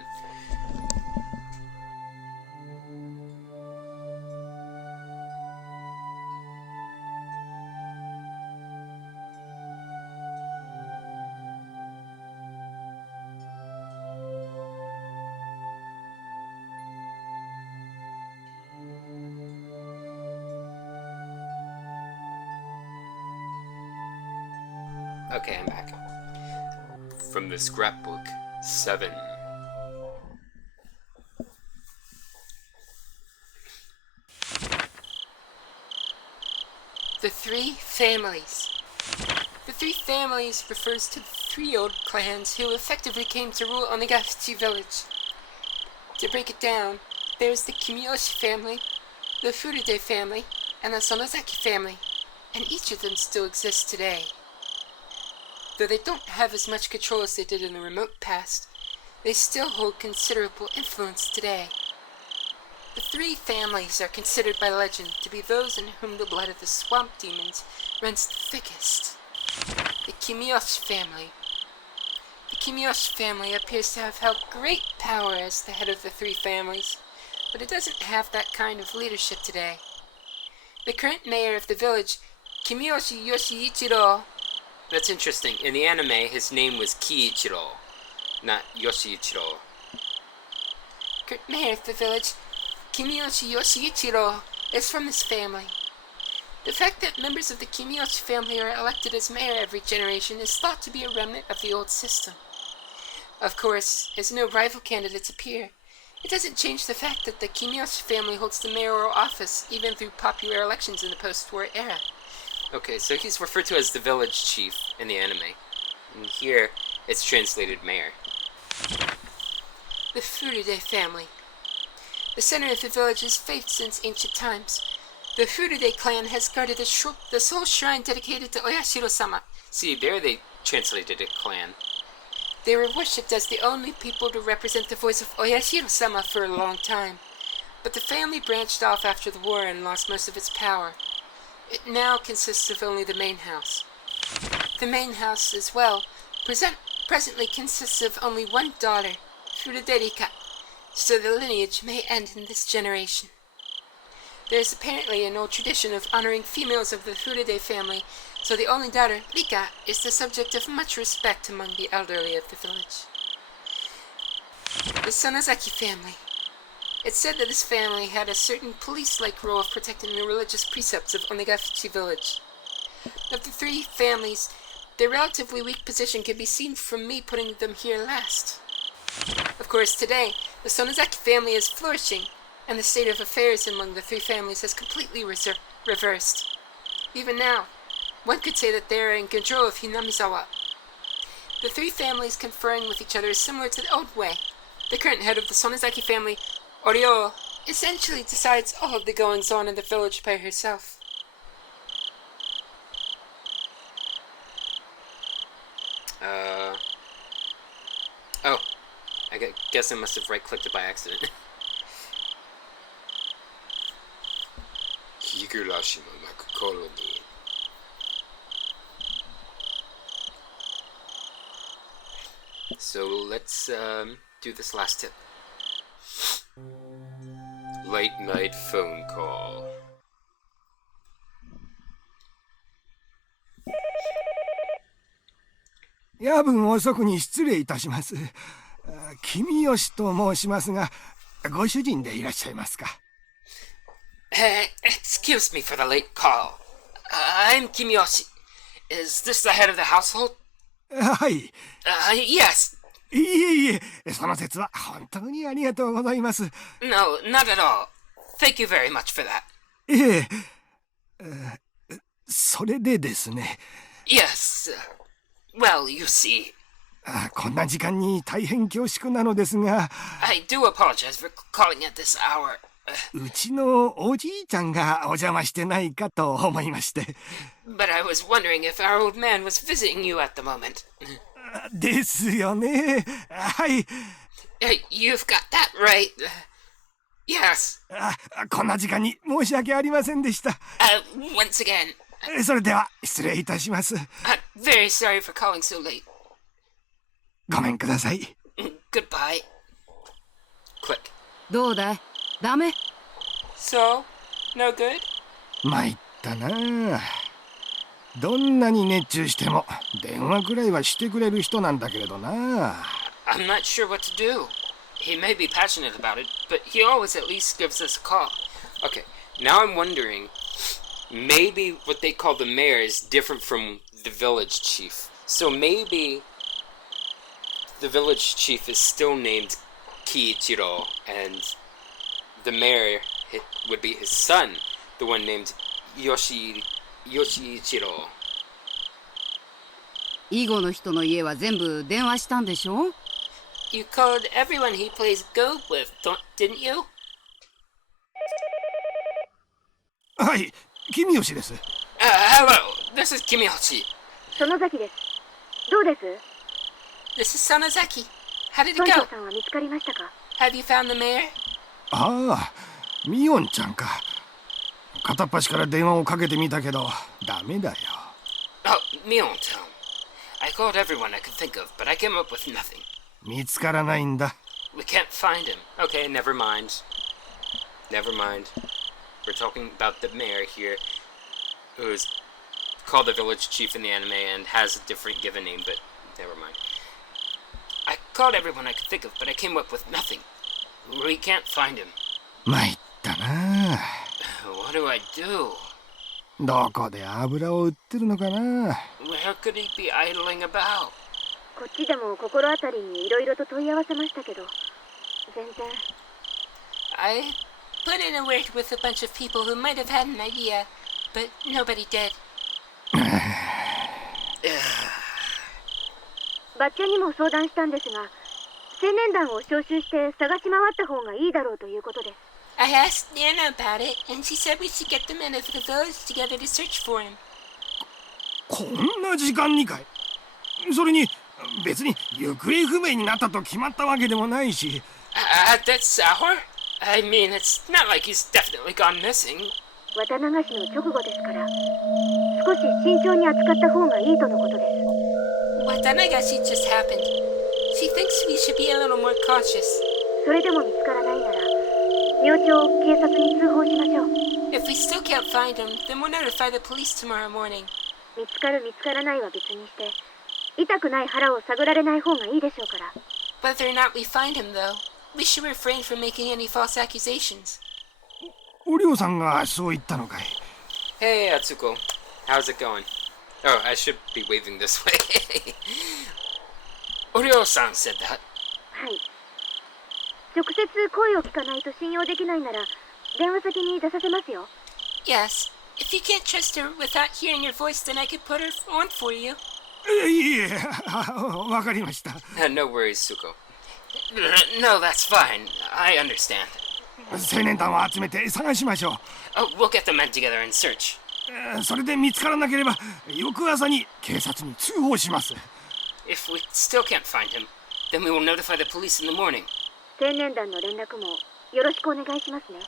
Okay, I'm back. From the scrapbook 7. The three families. The three families refers to the three old clans who effectively came to rule Onagashi village. To break it down, there's the Kimiyoshi family, the Furude family, and the Sonozaki family, and each of them still exists today. Though they don't have as much control as they did in the remote past, they still hold considerable influence today. The three families are considered by legend to be those in whom the blood of the swamp demons runs the thickest. The Kimiyoshi family. The Kimiyoshi family appears to have held great power as the head of the three families, but it doesn't have that kind of leadership today. The current mayor of the village, Kimiyoshi Yoshiichiro. That's interesting. In the anime, his name was Kiichiro, not Yoshiichiro. Current mayor of the village, Kimiyoshi Yoshiichiro, is from this family. The fact that members of the Kimiyoshi family are elected as mayor every generation is thought to be a remnant of the old system. Of course, as no rival candidates appear, it doesn't change the fact that the Kimiyoshi family holds the mayoral office even through popular elections in the post-war era. Okay, so he's referred to as the village chief in the anime. And here, it's translated mayor. The Furude family. The center of the village is faith since ancient times. The Furude clan has guarded the sole shrine dedicated to Oyashiro-sama. See, there they translated it clan. They were worshipped as the only people to represent the voice of Oyashiro-sama for a long time. But the family branched off after the war and lost most of its power. It now consists of only the main house. The main house, as well, presently consists of only one daughter, Furuderika, so the lineage may end in this generation. There is apparently an old tradition of honoring females of the Furude family, so the only daughter, Rika, is the subject of much respect among the elderly of the village. The Sonozaki family. It's said that this family had a certain police-like role of protecting the religious precepts of Onagashi village. Of the three families, their relatively weak position can be seen from me putting them here last. Of course, today, the Sonozaki family is flourishing, and the state of affairs among the three families has completely reversed. Even now, one could say that they are in control of Hinamizawa. The three families conferring with each other is similar to the old way. The current head of the Sonozaki family, Oryo, essentially decides all of the goings-on in the village by herself. Oh, I guess I must have right-clicked it by accident. Higurashi no Naku Koro ni. So let's do this last tip. Late night phone call. 夜分遅くに失礼いたします。君吉と申しますが、ご主人でいらっしゃいますか。Excuse me for the late call. I'm Kimiyoshi. Is this the head of the household? はい。Yes. いえいえ、その説は本当にありがとうございます。No, not at all. Thank you very much for that. ええ、それでですね。Yes. Well, you see. こんな時間に大変恐縮なのですが。I do apologize for calling at this hour. うちのおじいちゃんがお邪魔してないかと思いまして。But I was wondering if our old man was visiting you at the moment. ですよね。はい。You've got that right. Yes. こんな時間に申し訳ありませんでした。Once again. それでは失礼いたします。Very sorry for calling so late. ごめんください。Goodbye. Click. どうだい？ダメ？ So, no good? 参ったな。どんなに熱中しても電話くらいはしてくれる人なんだけれどな。I'm not sure what to do. He may be passionate about it, but he always at least gives us a call. Okay, now I'm wondering, maybe what they call the mayor is different from the village chief. So maybe the village chief is still named Kiichiro, and the mayor would be his son, the one named Yoshiichiro. 囲碁の人の家は全部電話したんでしょ？ You called everyone he plays Go with, didn't you? はい、君吉です。Hello, this is Kimihoshi. 園崎です。どうです？ This is Sonozaki. How did it 村長 go? さんは見つかりましたか？ Have you found the mayor? ああ、ミオンちゃんか。片っ端から電話をかけてみたけど、ダメだよ。Oh, Miontown. I called everyone I could think of, but I came up with nothing. 見つからないんだ。We can't find him. Okay, never mind. Never mind. We're talking about the mayor here, who's called the village chief in the anime and has a different given name, but never mind. I called everyone I could think of, but I came up with nothing. We can't find him. 参ったな。 What do I do? どこで油を売ってるのかな。 Where could he be idling about? こっちでも心当たりにいろいろと問い合わせましたけど、全然。 I put in a word with a bunch of people who might have had an idea, but nobody did. バッチャにも相談したんですが、青年団を招集して探し回った方がいいだろうということです。 I asked Nana about it, and she said we should get the men of the village together to search for him. こんな時間にかい。それに別に行方不明になったと決まったわけでもないし。That's sour? I mean, it's not like he's definitely gone missing. 綿流しの直後ですから、少し慎重に扱った方がいいとのことです。 Watanagashi just happened. She thinks we should be a little more cautious. それでも見つからないなら、明朝警察に通報しましょう。 If we still can't find him, then we'll notify the police tomorrow morning. 見つかる見つからないは別にして、痛くない腹を探られない方がいいでしょうから。 Whether or not we find him, though, we should refrain from making any false accusations. おりょうさんがそう言ったのかい。 Hey, Atsuko. How's it going? Oh, I should be waving this way. Oryo-san said that. はい。直接声を聞かないと信用できないなら、電話先に出させますよ。 Yes, if you can't trust her without hearing her voice, then I could put her on for you. いえ、わかりました。No worries, Suko. No, that's fine. I understand. 青年団を集めて探しましょう。 Oh, we'll get the men together and search. それで見つからなければ翌朝に警察に通報します。 If we still can't find him, then we will notify the police in the morning. 青年団の連絡もよろしくお願いしますね。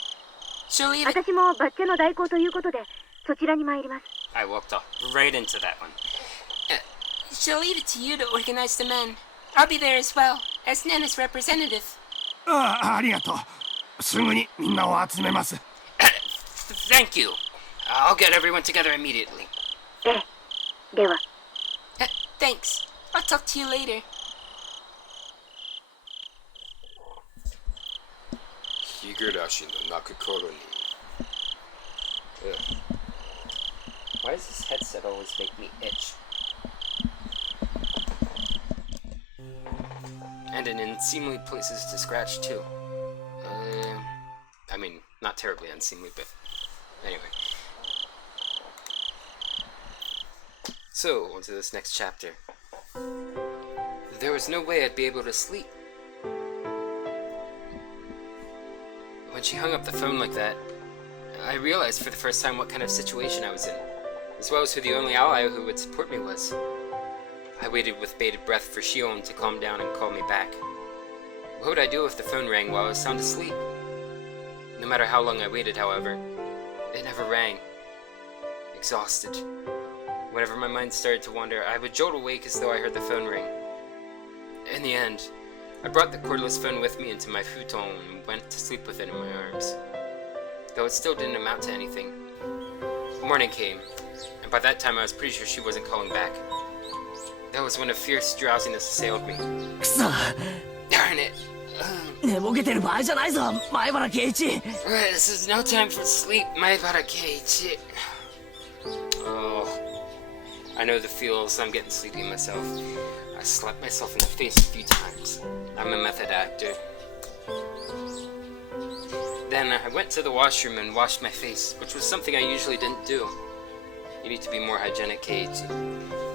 She'll leave it. 私もバッチャの代行ということでそちらに参ります。 I walked off right into that one. She'll leave it to you to organize the men. I'll be there as well, as Nana's representative. ありがとう。すぐにみんなを集めます。Thank you. I'll get everyone together immediately. ええ、では。Thanks. I'll talk to you later. Higurashi no Naku Koro ni. Why does this headset always make me itch? And in unseemly places to scratch too. I mean, not terribly unseemly, but anyway. So, on to this next chapter. There was no way I'd be able to sleep. When she hung up the phone like that, I realized for the first time what kind of situation I was in, as well as who the only ally who would support me was. I waited with bated breath for Shion to calm down and call me back. What would I do if the phone rang while I was sound asleep? No matter how long I waited, however, it never rang. Exhausted. Whenever my mind started to wander, I would jolt awake as though I heard the phone ring. In the end, I brought the cordless phone with me into my futon and went to sleep with it in my arms. Though it still didn't amount to anything. Morning came, and by that time I was pretty sure she wasn't calling back. That was when a fierce drowsiness assailed me. くそ Darn it! 寝ぼけてる場合じゃないぞ前原圭一。 This is no time for sleep, Maibara Keiichi. Oh, I know the feels. I'm getting sleepy myself. I slapped myself in the face a few times. I'm a method actor. Then I went to the washroom and washed my face, which was something I usually didn't do. You need to be more hygienic, Keiichi.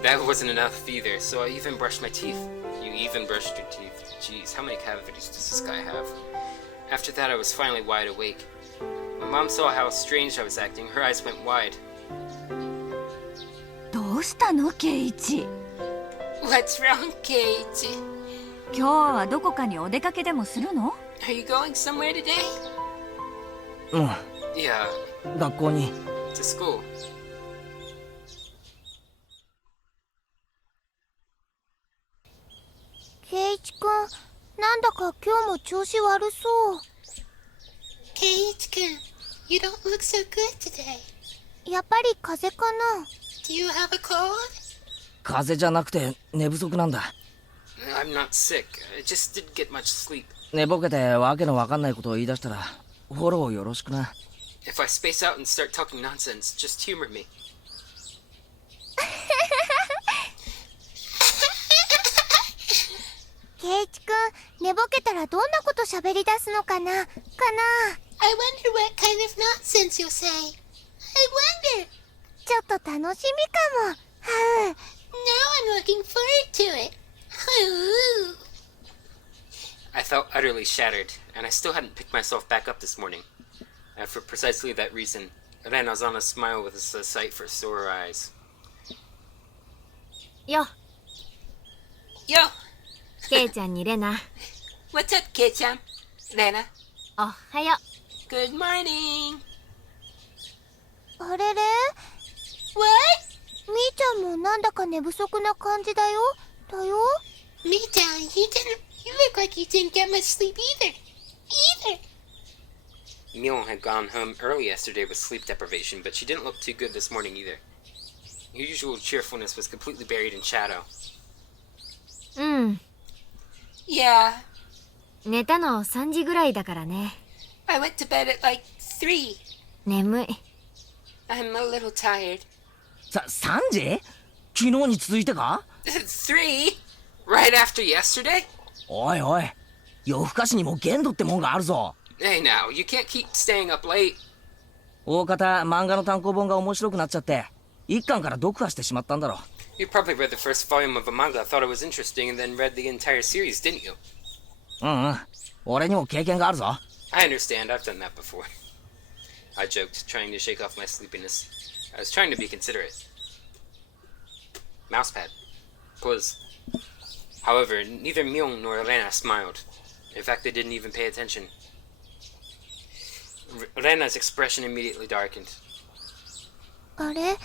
That wasn't enough either, so I even brushed my teeth. You even brushed your teeth. Jeez, how many cavities does this guy have? After that, I was finally wide awake. My mom saw how strange I was acting. Her eyes went wide. どうしたのケイチ？ What's wrong, Keiichi? 今日はどこかにお出かけでもするの？ Are you going somewhere today? うん、 Yeah, 学校に。 to school. 圭一くん、なんだか今日も調子悪そう。 Keiichi-kun, you don't look so good today. やっぱり風邪かな。 Do you have a cold? 風邪じゃなくて寝不足なんだ。 I'm not sick. I just didn't get much sleep. 寝ぼけてわけのわかんないことを言い出したらフォローよろしくな。 If I space out and start talking nonsense, just humor me. 圭一くん、寝ぼけたらどんなこと喋り出すのかな。I wonder what kind of nonsense you'll say. I wonder. ちょっと楽しみかも。はう。 Now I'm looking forward to it. Ooh. I felt utterly shattered, and I still hadn't picked myself back up this morning. And for precisely that reason, Rena's on a smile with a sight for sore eyes. よ、 Yo, ケイちゃんにレナ。 what's up, Kei-chan? Lena, おはよ good morning. あれれ、 What? みーちゃんもなんだか寝不足な感じだよ。Me-chan, you look like you didn't get much sleep either. Mion had gone home early yesterday with sleep deprivation, but she didn't look too good this morning either. Her usual cheerfulness was completely buried in shadow. う。うん。 Yeah, 寝たの3時ぐらいだからね。 I went to bed at like 3. 眠い。 I'm a little tired. 3時？昨日に続いてか？ 3? Right after yesterday? おいおい、夜更かしにも限度ってもんがあるぞ。 Hey now, you can't keep staying up late. 大方漫画の単行本が面白くなっちゃって一巻から読破してしまったんだろ。 You probably read the first volume of a manga, thought it was interesting, and then read the entire series, didn't you? うんうん、俺にも経験があるぞ。 I understand, I've done that before. I joked, trying to shake off my sleepiness. I was trying to be considerate. Mousepad. Quiz. However, neither Myung nor Elena smiled. In fact, they didn't even pay attention. Elena's expression immediately darkened. あれ、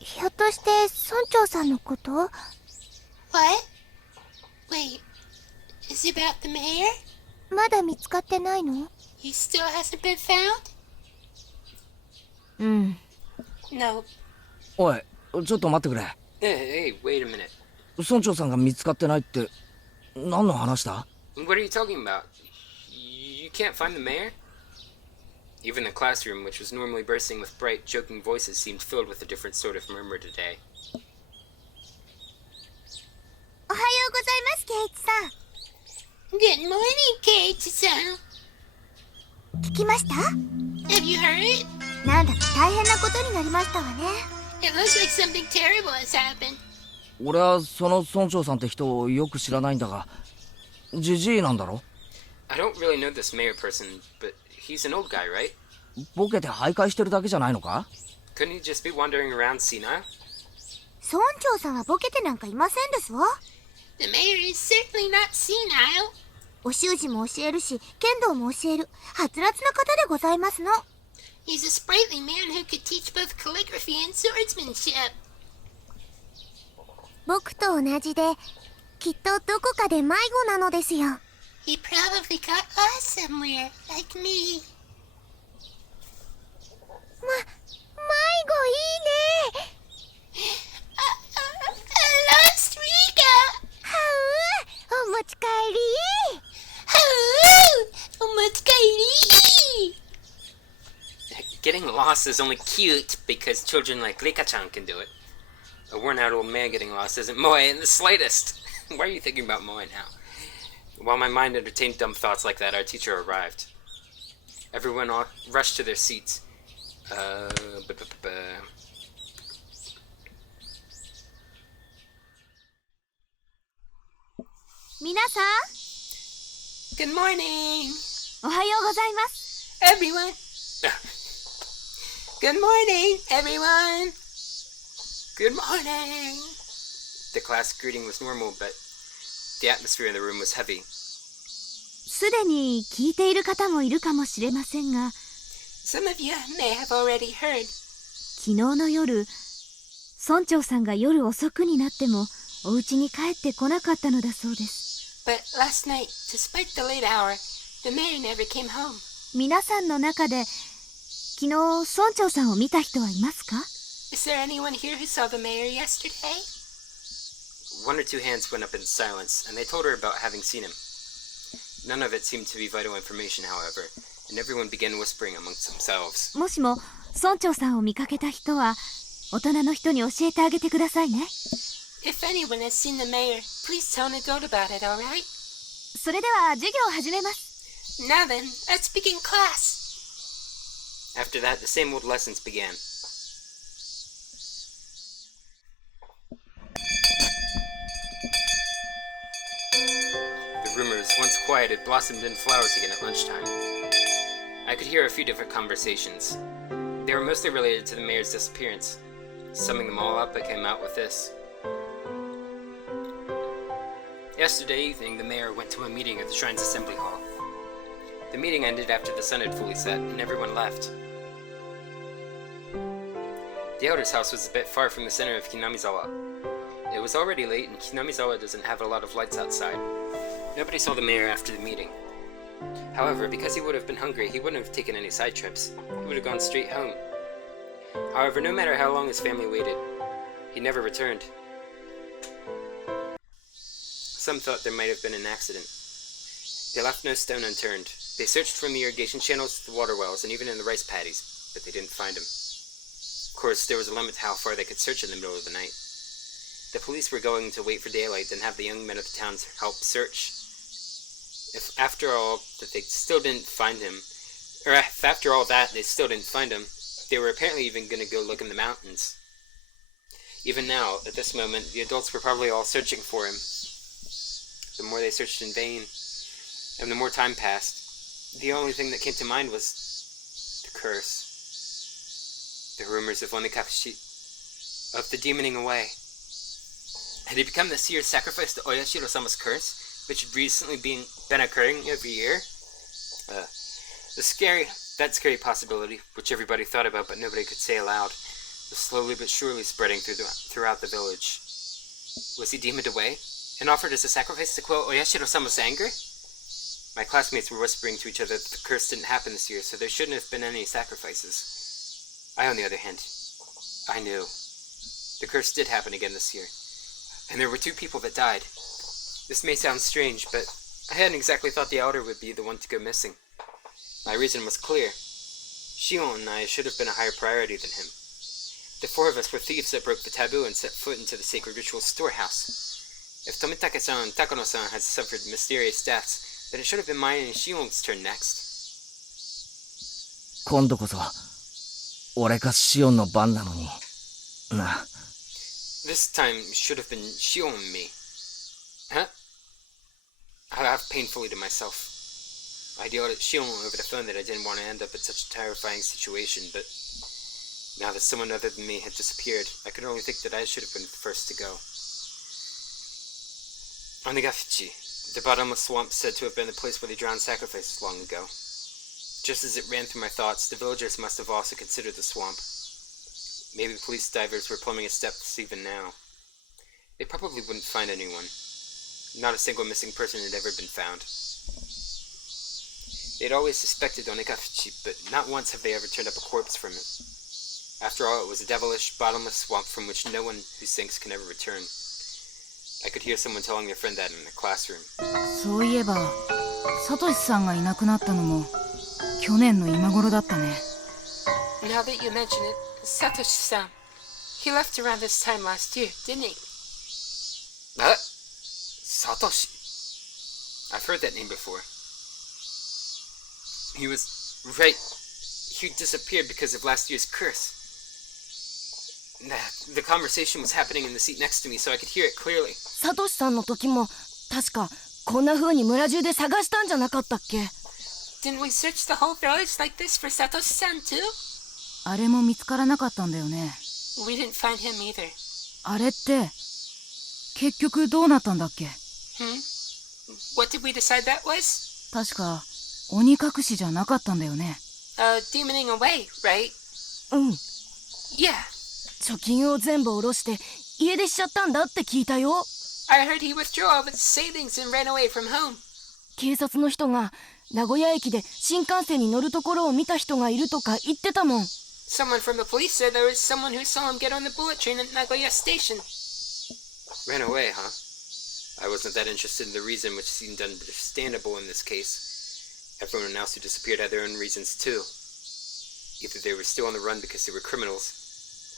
ひょっとして村長さんのこと？ What? Wait, is it about the mayor? まだ見つかってないの？ He still hasn't been found? うん。 No. おい、ちょっと待ってくれ。 Hey, wait a minute. 村長さんが見つかってないって何の話だ？ What are you talking about? You can't find the mayor? Even the classroom, which was normally bursting with bright, joking voices, seemed filled with a different sort of murmur today. おはようございます、圭一さん。 Good morning, Keiichi-san. 聞きました？ Have you heard? なんだか大変なことになりましたわね。 It looks like something terrible has happened. 俺はその村長さんって人をよく知らないんだが、ジジイなんだろ？ I don't really know this mayor person, but he's an old guy, right? ボケて徘徊してるだけじゃないのか？ Couldn't he just be wandering around senile? 村長さんはボケてなんかいませんですわ。 The mayor is certainly not senile. お習字も教えるし、剣道も教える、はつらつな方でございますの。 He's a sprightly man who could teach both calligraphy and swordsmanship. 僕と同じで、きっとどこかで迷子なのですよ。 He probably got lost somewhere, like me. 迷子いいね。A lost Rika! はう、お持ち帰り。 Oh, omatsukairi! Getting lost is only cute because children like Rika-chan can do it. A worn-out old man getting lost isn't moe in the slightest. Why are you thinking about moe now? While my mind entertained dumb thoughts like that, our teacher arrived. Everyone rushed to their seats. Good morning, おはようございます。 everyone. Good morning, everyone. Good morning! The class greeting was normal, but the atmosphere in the room was heavy. すでに聞いている方もいるかもしれませんが、 Some of you may have already heard. 昨日の夜、村長さんが夜遅くになってもお家に帰ってこなかったのだそうです。 But last night, despite the late hour, the mayor never came home. 皆さんの中で、昨日村長さんを見た人はいますか？ Is there anyone here who saw the mayor yesterday? One or two hands went up in silence, and they told her about having seen him. None of it seemed to be vital information, however, and everyone began whispering amongst themselves. もしも村長さんを見かけた人は、大人の人に教えてあげてくださいね。 If anyone has seen the mayor, please tell an adult about it, alright? それでは授業を始めます。 Now then, let's begin class. After that, the same old lessons began. The rumors, once quieted, blossomed in flowers again at lunchtime. I could hear a few different conversations. They were mostly related to the mayor's disappearance. Summing them all up, I came out with this. Yesterday evening, the mayor went to a meeting at the Shrine's Assembly Hall. The meeting ended after the sun had fully set, and everyone left. The elder's house was a bit far from the center of Hinamizawa. It was already late, and Hinamizawa doesn't have a lot of lights outside. Nobody saw the mayor after the meeting. However, because he would have been hungry, he wouldn't have taken any side trips. He would have gone straight home. However, no matter how long his family waited, he never returned. Some thought there might have been an accident. They left no stone unturned. They searched from the irrigation channels to the water wells and even in the rice paddies, but they didn't find him. Of course, there was a limit to how far they could search in the middle of the night. The police were going to wait for daylight, then have the young men of the town help search. If after all that they still didn't find him, or if after all that they still didn't find him, they were apparently even going to go look in the mountains. Even now, at this moment, the adults were probably all searching for him. The more they searched in vain, and the more time passed, the only thing that came to mind was the curse. The rumors of Watanagashi, of the demoning away. Had he become the seer's sacrifice to Oyashiro-sama's curse, which had recently been occurring every year? That scary possibility, which everybody thought about but nobody could say aloud, was slowly but surely spreading throughout the village. Was he demoned away, and offered as a sacrifice to quell Oyashiro-sama's anger? My classmates were whispering to each other that the curse didn't happen this year, so there shouldn't have been any sacrifices. I, on the other hand, I knew. The curse did happen again this year, and there were 2 people that died. This may sound strange, but I hadn't exactly thought the elder would be the one to go missing. My reason was clear. Shion and I should have been a higher priority than him. The 4 of us were thieves that broke the taboo and set foot into the sacred ritual storehouse. If Tomitake-san and Takano-san had suffered mysterious deaths, then it should have been mine and Shion's turn next. 今度こそ俺かシオンの番なのにな。 This time should have been Shion and me. Huh? I laughed painfully to myself. I yelled at Shion over the phone that I didn't want to end up in such a terrifying situation, but now that someone other than me had disappeared, I could only think that I should have been the first to go. Anomaly, the bottomless swamp said to have been the place where they drowned sacrifices long ago. Just as it ran through my thoughts, the villagers must have also considered the swamp. Maybe police divers were plumbing its depths even now. They probably wouldn't find anyone. Not a single missing person had ever been found. They'd always suspected Onekafuchi, but not once have they ever turned up a corpse from it. After all, it was a devilish, bottomless swamp from which no one who sinks can ever return. I could hear someone telling their friend that in the classroom. そういえばサトシさんがいなくなったのも去年の今頃だったね。 Now that you mention it, Satoshi-san. He left around this time last year, didn't he? Satoshi. I've heard that name before. He was right. He disappeared because of last year's curse. The conversation was happening in the seat next to me, so I could hear it clearly. サトシさんの時も確かこんな風に村中で探したんじゃなかったっけ？ Didn't we search the whole village like this for Satoshi-san too? あれも見つからなかったんだよね。We didn't find him either. あれって結局どうなったんだっけ？ What did we decide that was? 確か鬼隠しじゃなかったんだよね。Demoning away, right? うん。Yeah. 貯金を全部下ろして家出しちゃったんだって聞いたよ。I heard he withdrew all of his savings and ran away from home. 警察の人が名古屋駅で新幹線に乗るところを見た人がいるとか言ってたもん。Someone from the police said there was someone who saw him get on the bullet train at Nagoya Station. Ran away, huh? I wasn't that interested in the reason, which seemed understandable in this case. Everyone else who disappeared had their own reasons too. Either they were still on the run because they were criminals,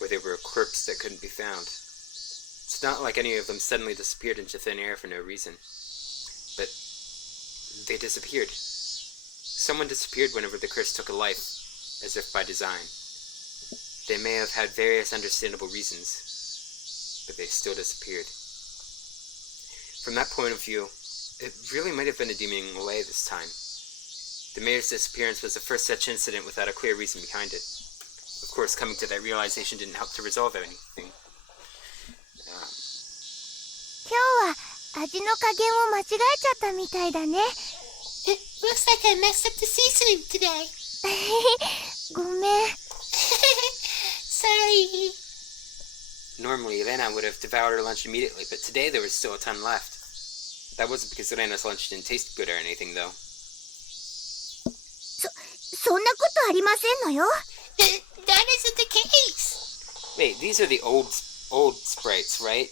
or they were a corpse that couldn't be found. It's not like any of them suddenly disappeared into thin air for no reason. But they disappeared. Someone disappeared whenever the curse took a life, as if by design. They may have had various understandable reasons, but they still disappeared. From that point of view, it really might have been a demoning away this time. The mayor's disappearance was the first such incident without a clear reason behind it. Of course, coming to that realization didn't help to resolve anything. 今日は味の加減を間違えちゃったみたいだね。It looks like I messed up the seasoning today. ごめん。Sorry. Normally, Elena would have devoured her lunch immediately, but today there was still a ton left. That wasn't because Elena's lunch didn't taste good or anything, though. そんなことありませんのよ。That isn't the case. Wait, these are the old sprites, right?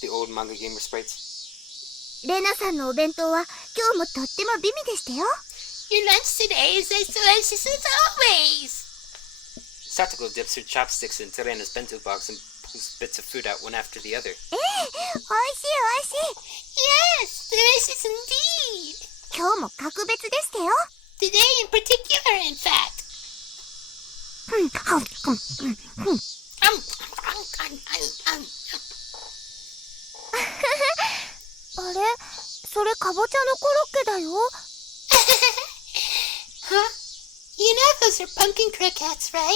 The old manga gamer sprites? レナさんのお弁当は今日もとっても美味でしたよ。Your lunch today is as delicious as always. Satoko dips her chopsticks into Elena's bento box and pulls bits of food out one after the other. おいしいおいしい。 Yes, delicious indeed. 今日も格別でしたよ。Today in particular, in fact. あれそれかぼちゃのコロッケだよ。Huh? You know those are pumpkin croquettes, right?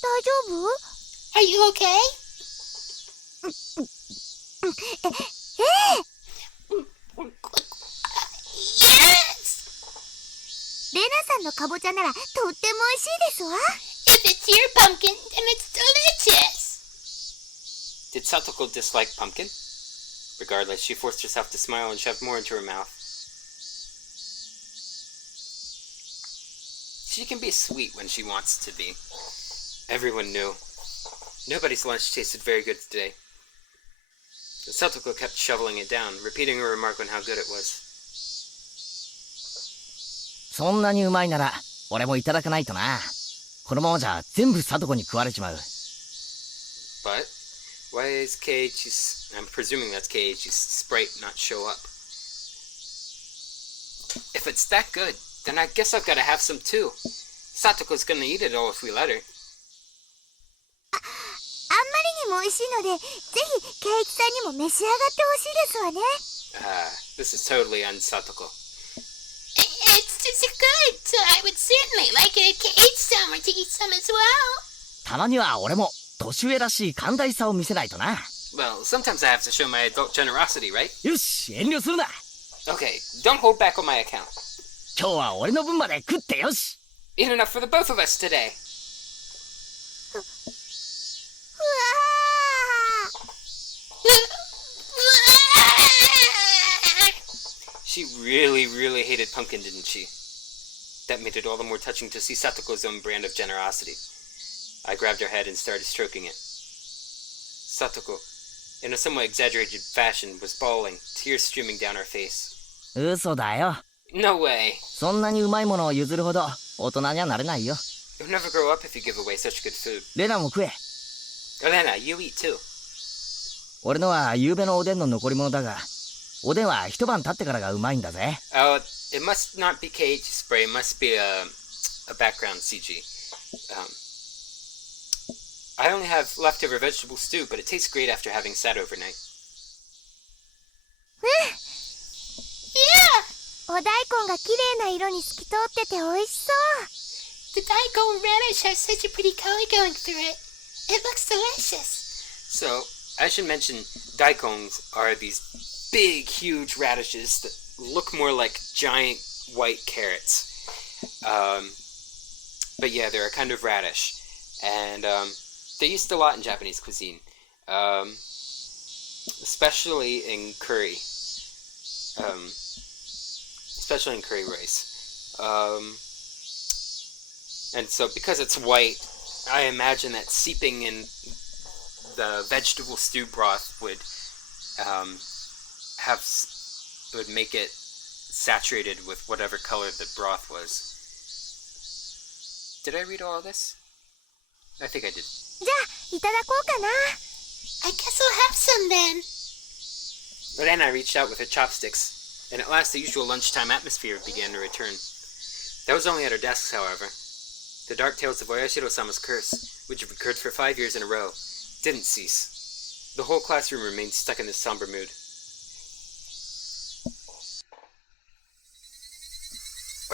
大丈夫？ Are you okay? Yes! レナさんのかぼちゃならとっても美味しいですわ。If it's your pumpkin, then it's delicious. Did Satoko dislike pumpkin? Regardless, she forced herself to smile and shoved more into her mouth. She can be sweet when she wants to be. Everyone knew. Nobody's lunch tasted very good today. Satoko kept shoveling it down, repeating her remark on how good it was. そんなにうまいなら俺もいただかないとな。このままじゃ全部サトコに食われちまう。 But why is Keiichi's... I'm presuming that's Keiichi's sprite not show up? If it's that good, then I guess I've got to have some too. Satoko's gonna eat it all if we let her. あんまりにも美味しいので、ぜひケイキさんにも召し上がってほしいですわね。This is totally un-Satoko. It's just good, so I would certainly like it if Kate-san were to eat some as well. たまには俺も年上らしい寛大さを見せないとな。Well, sometimes I have to show my adult generosity, right? よし、遠慮するな。 Okay, don't hold back on my account. 今日は俺の分まで食ってよし。 Eat enough for the both of us today. うわShe really, really hated pumpkin, didn't she? That made it all the more touching to see Satoko's own brand of generosity. I grabbed her head and started stroking it. Satoko, in a somewhat exaggerated fashion, was bawling, tears streaming down her face. 嘘だよ。 No way. そんなにうまいものを譲るほど大人にはなれないよ。You'll never grow up if you give away such good food. レナも食え。 Elena, you eat too. 俺のは夕べのおでんの残り物だが、おでんは一晩経ってからがうまいんだぜ。Oh, it must not be KH spray. It must be a background CG. I only have leftover vegetable stew, but it tastes great after having sat overnight. Yeah! お大根が綺麗な色に透き通ってて美味しそう。 The daikon radish has such a pretty color going through it. It looks delicious. So, I should mention, daikons are these big, huge radishes that look more like giant white carrots. But yeah, they're a kind of radish. And they're used a lot in Japanese cuisine. Especially in curry. Especially in curry rice. And so because it's white, I imagine that seeping in the vegetable stew broth would make it saturated with whatever color the broth was. Did I read all of this? I think I did. じゃあいただこうかな。 I guess I'll have some then. Lorena reached out with her chopsticks, and at last the usual lunchtime atmosphere began to return. That was only at her desks, however. The dark tales of Oyashiro-sama's curse, which had recurred for 5 years in a row, didn't cease. The whole classroom remained stuck in this somber mood.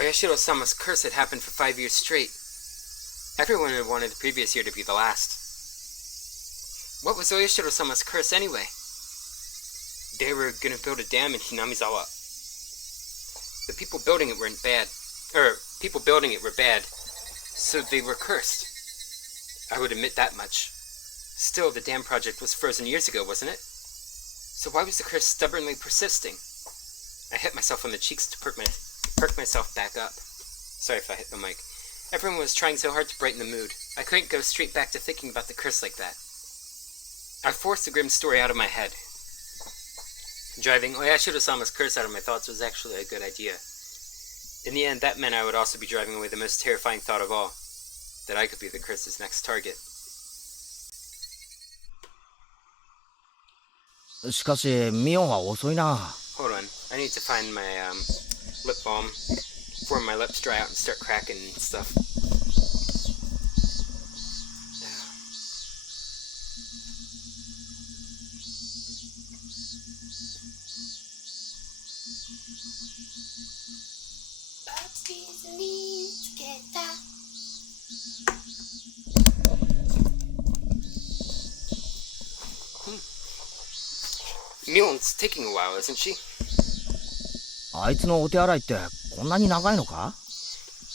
Oyashiro-sama's curse had happened for 5 years straight. Everyone had wanted the previous year to be the last. What was Oyashiro-sama's curse anyway? They were going to build a dam in Hinamizawa. The people building it weren't bad. People building it were bad. So they were cursed. I would admit that much. Still, the dam project was frozen years ago, wasn't it? So why was the curse stubbornly persisting? I hit myself on the cheeks to perk myself back up. Sorry if I hit the mic. Everyone was trying so hard to brighten the mood. I couldn't go straight back to thinking about the curse like that. I forced the grim story out of my head. Driving Oyashiro-sama's curse out of my thoughts was actually a good idea. In the end, that meant I would also be driving away the most terrifying thought of all, that I could be the curse's next target. しかしミオンは遅いな。 Hold on, I need to find my lip balm before my lips dry out and start cracking and stuff. Puppies need to get that. Mion's taking a while, isn't she? あいつのお手洗いってこんなに長いのか？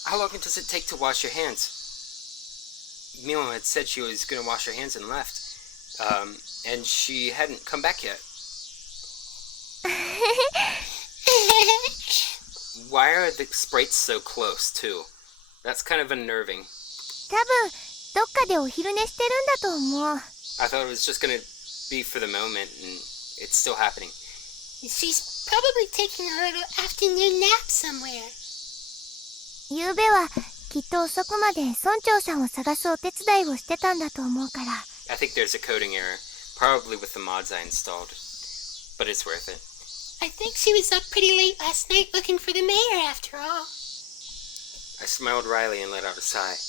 How long does it take to wash your hands? Mion had said she was going to wash her hands and left. And she hadn't come back yet. Why are the sprites so close, too? That's kind of unnerving. 多分どっかでお昼寝してるんだと思う。 I thought it was just going to be for the moment, and it's still happening. She's probably taking a little afternoon nap somewhere. 昨べはきっと遅くまで村長さんを探すお手伝いをしてたんだと思うから。 I think there's a coding error, probably with the mods I installed. But it's worth it. I think she was up pretty late last night looking for the mayor after all. I smiled wryly and let out a sigh.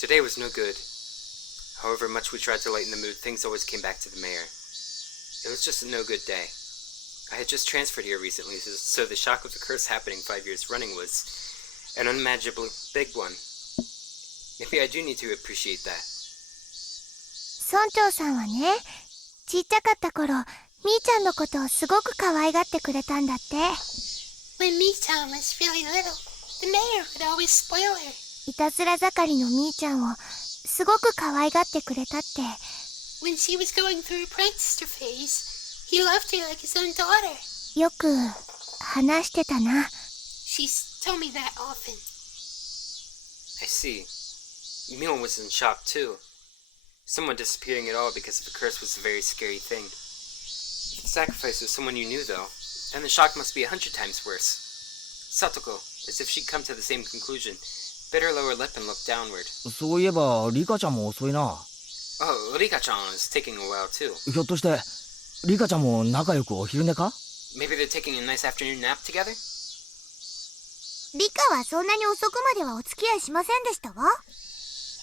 Today was no good. However much we tried to lighten the mood, things always came back to the mayor. It was just a no good day. I had just transferred here recently, so the shock of the curse happening 5 years running was an unimaginably big one. Maybe I do need to appreciate that. 村長さんはね、ちっちゃかった頃、みーちゃんのことをすごく可愛がってくれたんだって。 When Mi-chan was really little, the mayor would always spoil her. いたずら盛りのみーちゃんをすごく可愛がってくれたって。 When she was going through a prankster phase, he loved her like his own daughter. よく話してたな。 She's told me that often. I see. Mion was in shock too. Someone disappearing at all because of a curse was a very scary thing. If the sacrifice was someone you knew, though, then the shock must be 100 times worse. Satoko, as if she'd come to the same conclusion, bit her lower lip and looked downward. そういえばリカちゃんも遅いな。 Oh, Rika-chan is taking a while too. ひょっとしてリカちゃんも仲良くお昼寝か？ Maybe they're taking a nice afternoon nap together? リカはそんなに遅くまではお付き合いしませんでしたわ。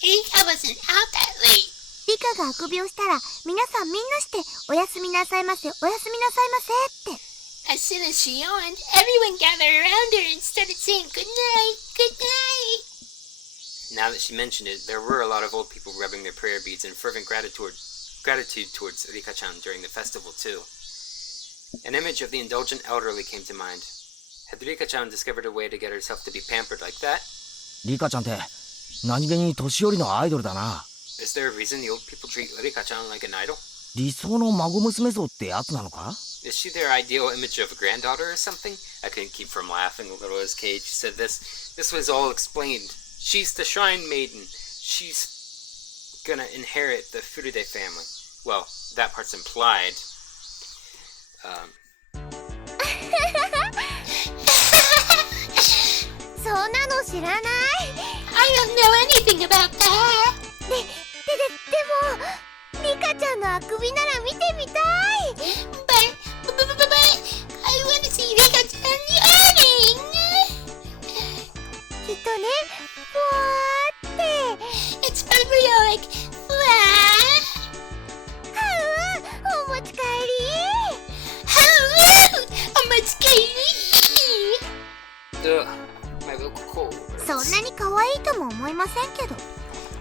Rika wasn't out that late. リカがあくびをしたら皆さんみんなしておやすみなさいませ、おやすみなさいませって。 As soon as she yawned, everyone gathered around her and started saying good night, good night. Now that she mentioned it, there were a lot of old people rubbing their prayer beads in fervent gratitude towards Rika-chan during the festival too. An image of the indulgent elderly came to mind. Had Rika-chan discovered a way to get herself to be pampered like that? リカちゃんって何気に年寄りのアイドルだな。 Is there a reason the old people treat Rika-chan like an idol? 理想の孫娘像ってやつなのか？ Is she their ideal image of a granddaughter or something? I couldn't keep from laughing a little as Cage said this. This was all explained. She's the shrine maiden. She's gonna inherit the Furude family. Well, that part's implied.そんなの知らない。 I don't know anything about that. でもリカちゃんのあくびなら見てみたい。 But I want to see Rika-chan yawning. きっとね、ふわーって。 It's probably all like, wow. お持ち帰り。 How? I'm scared. Ugh, my little cold. そんなに可愛いとも思いませんけど。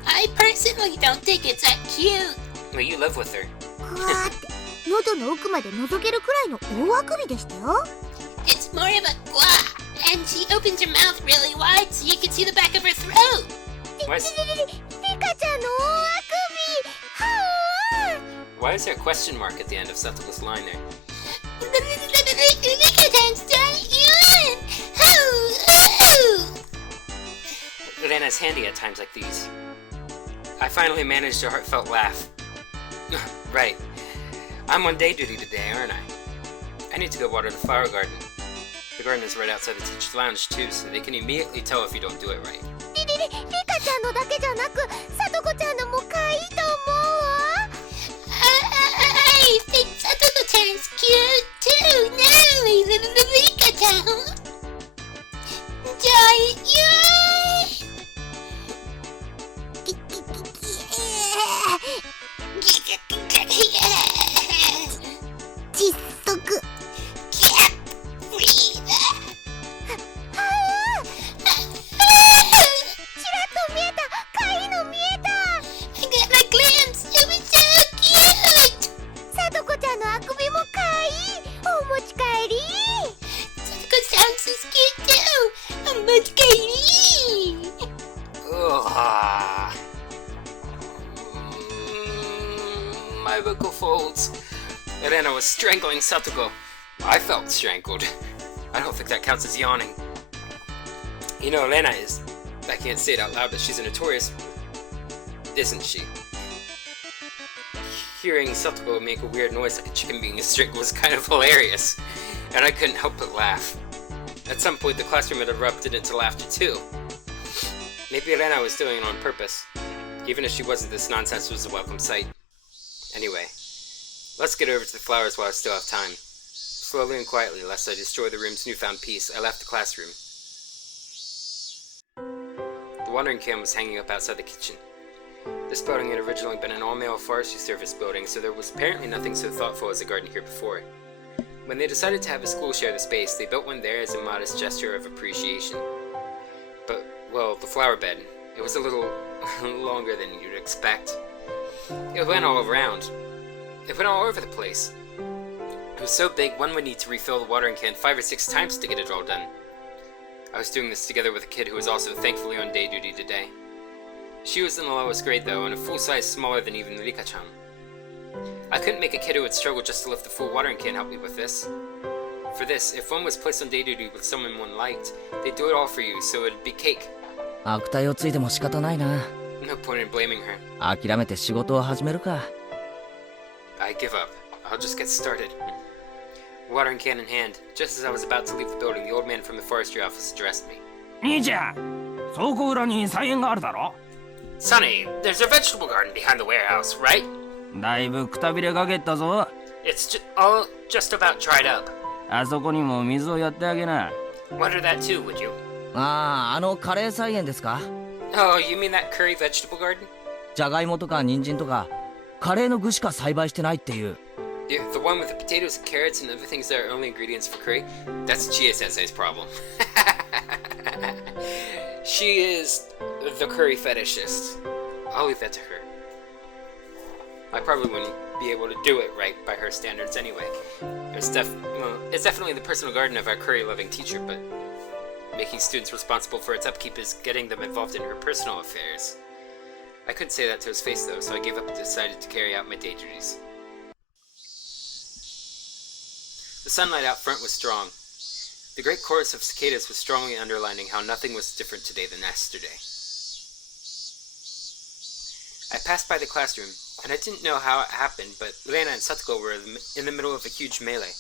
I personally don't think it's that cute. Well, you live with her. ふわーって喉の奥まで覗けるくらいの大あくびでしたよ。 It's more of a guah, and she opens her mouth really wide so you can see the back of her throat. Why is リカちゃんの大あくび。は Why is there a question mark at the end of Satoko's line there? Rika-chan's don't yawn. Rena's handy at times like these. I finally managed a heartfelt laugh. Right. I'm on day duty today, aren't I? I need to go water the flower garden. The garden is right outside the teacher's lounge too, so they can immediately tell if you don't do it right. リカちゃんのだけじゃなく、さとこちゃんのも可愛いと思うわ。 I think Satoko-chan's cute too. No, Rika-chan. Giant yawn. 窒息。 Can't breathe. ちらっと見えた。可愛いの見えた。 I got my glimpse. It was so cute. さとこちゃんのあくびも可愛い。お持ち帰り。 Satoko-chan's is cute too. I'm much scared. Ugh. My vocal folds. Rena was strangling Satoko. I felt strangled. I don't think that counts as yawning. You know, Rena is. I can't say it out loud, but she's a notorious. Isn't she? Hearing Satoko make a weird noise like a chicken being strangled was kind of hilarious, and I couldn't help but laugh. At some point, the classroom had erupted into laughter too. Maybe Rena was doing it on purpose. Even if she wasn't, this nonsense was a welcome sight. Anyway, let's get over to the flowers while I still have time. Slowly and quietly, lest I destroy the room's newfound peace, I left the classroom. The watering can was hanging up outside the kitchen. This building had originally been an all-male forestry service building, so there was apparently nothing so thoughtful as a garden here before. When they decided to have a school share the space, they built one there as a modest gesture of appreciation. But, well, the flower bed, it was a little longer than you'd expect. It went all around. It went all over the place. It was so big, one would need to refill the watering can 5 or 6 times to get it all done. I was doing this together with a kid who was also thankfully on day duty today. She was in the lowest grade though, and a full size smaller than even Rika-chan. I couldn't make a kid who would struggle just to lift the full watering can help me with this. For this, if one was placed on day duty with someone one liked, they'd do it all for you, so it'd be cake. 悪態をついても仕方ないな。 No point in blaming her. 諦めて仕事を始めるか。 I give up. I'll just get started. watering can in hand. Just as I was about to leave the building, the old man from the forestry office addressed me. 兄ちゃん、倉庫裏に菜園があるだろ。 Sonny, there's a vegetable garden behind the warehouse, right? だいぶくたびれかけたぞ。 It's all just about dried up. あそこにも水をやってあげな。 Water that too, would you? ああ、カレー菜園ですか。 Oh, you mean that curry vegetable garden? じゃがいもとか人参とかカレーの具しか栽培してないっていう。 Yeah, the one with the potatoes and carrots and other things that are only ingredients for curry? That's Chia Sensei's problem. She is the curry fetishist. I'll leave that to her. I probably wouldn't be able to do it right by her standards anyway. It's definitely the personal garden of our curry-loving teacher, but making students responsible for its upkeep is getting them involved in her personal affairs. I couldn't say that to his face though, so I gave up and decided to carry out my day duties. The sunlight out front was strong. The great chorus of cicadas was strongly underlining how nothing was different today than yesterday. I passed by the classroom, and I didn't know how it happened, but Lena and Satoko were in the middle of a huge melee.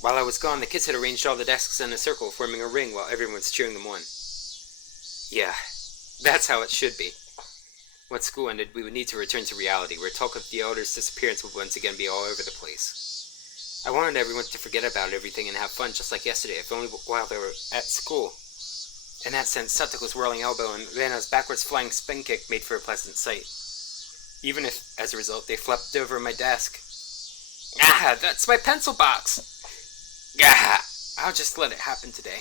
While I was gone, the kids had arranged all the desks in a circle, forming a ring while everyone was cheering them on. Yeah, that's how it should be. Once school ended, we would need to return to reality, where talk of the elder's disappearance would once again be all over the place. I wanted everyone to forget about everything and have fun just like yesterday, if only while they were at school. In that sense, Satoko's whirling elbow and Rena's backwards flying spin kick made for a pleasant sight. Even if, as a result, they flopped over my desk. Ah, that's my pencil box! Ah, I'll just let it happen today.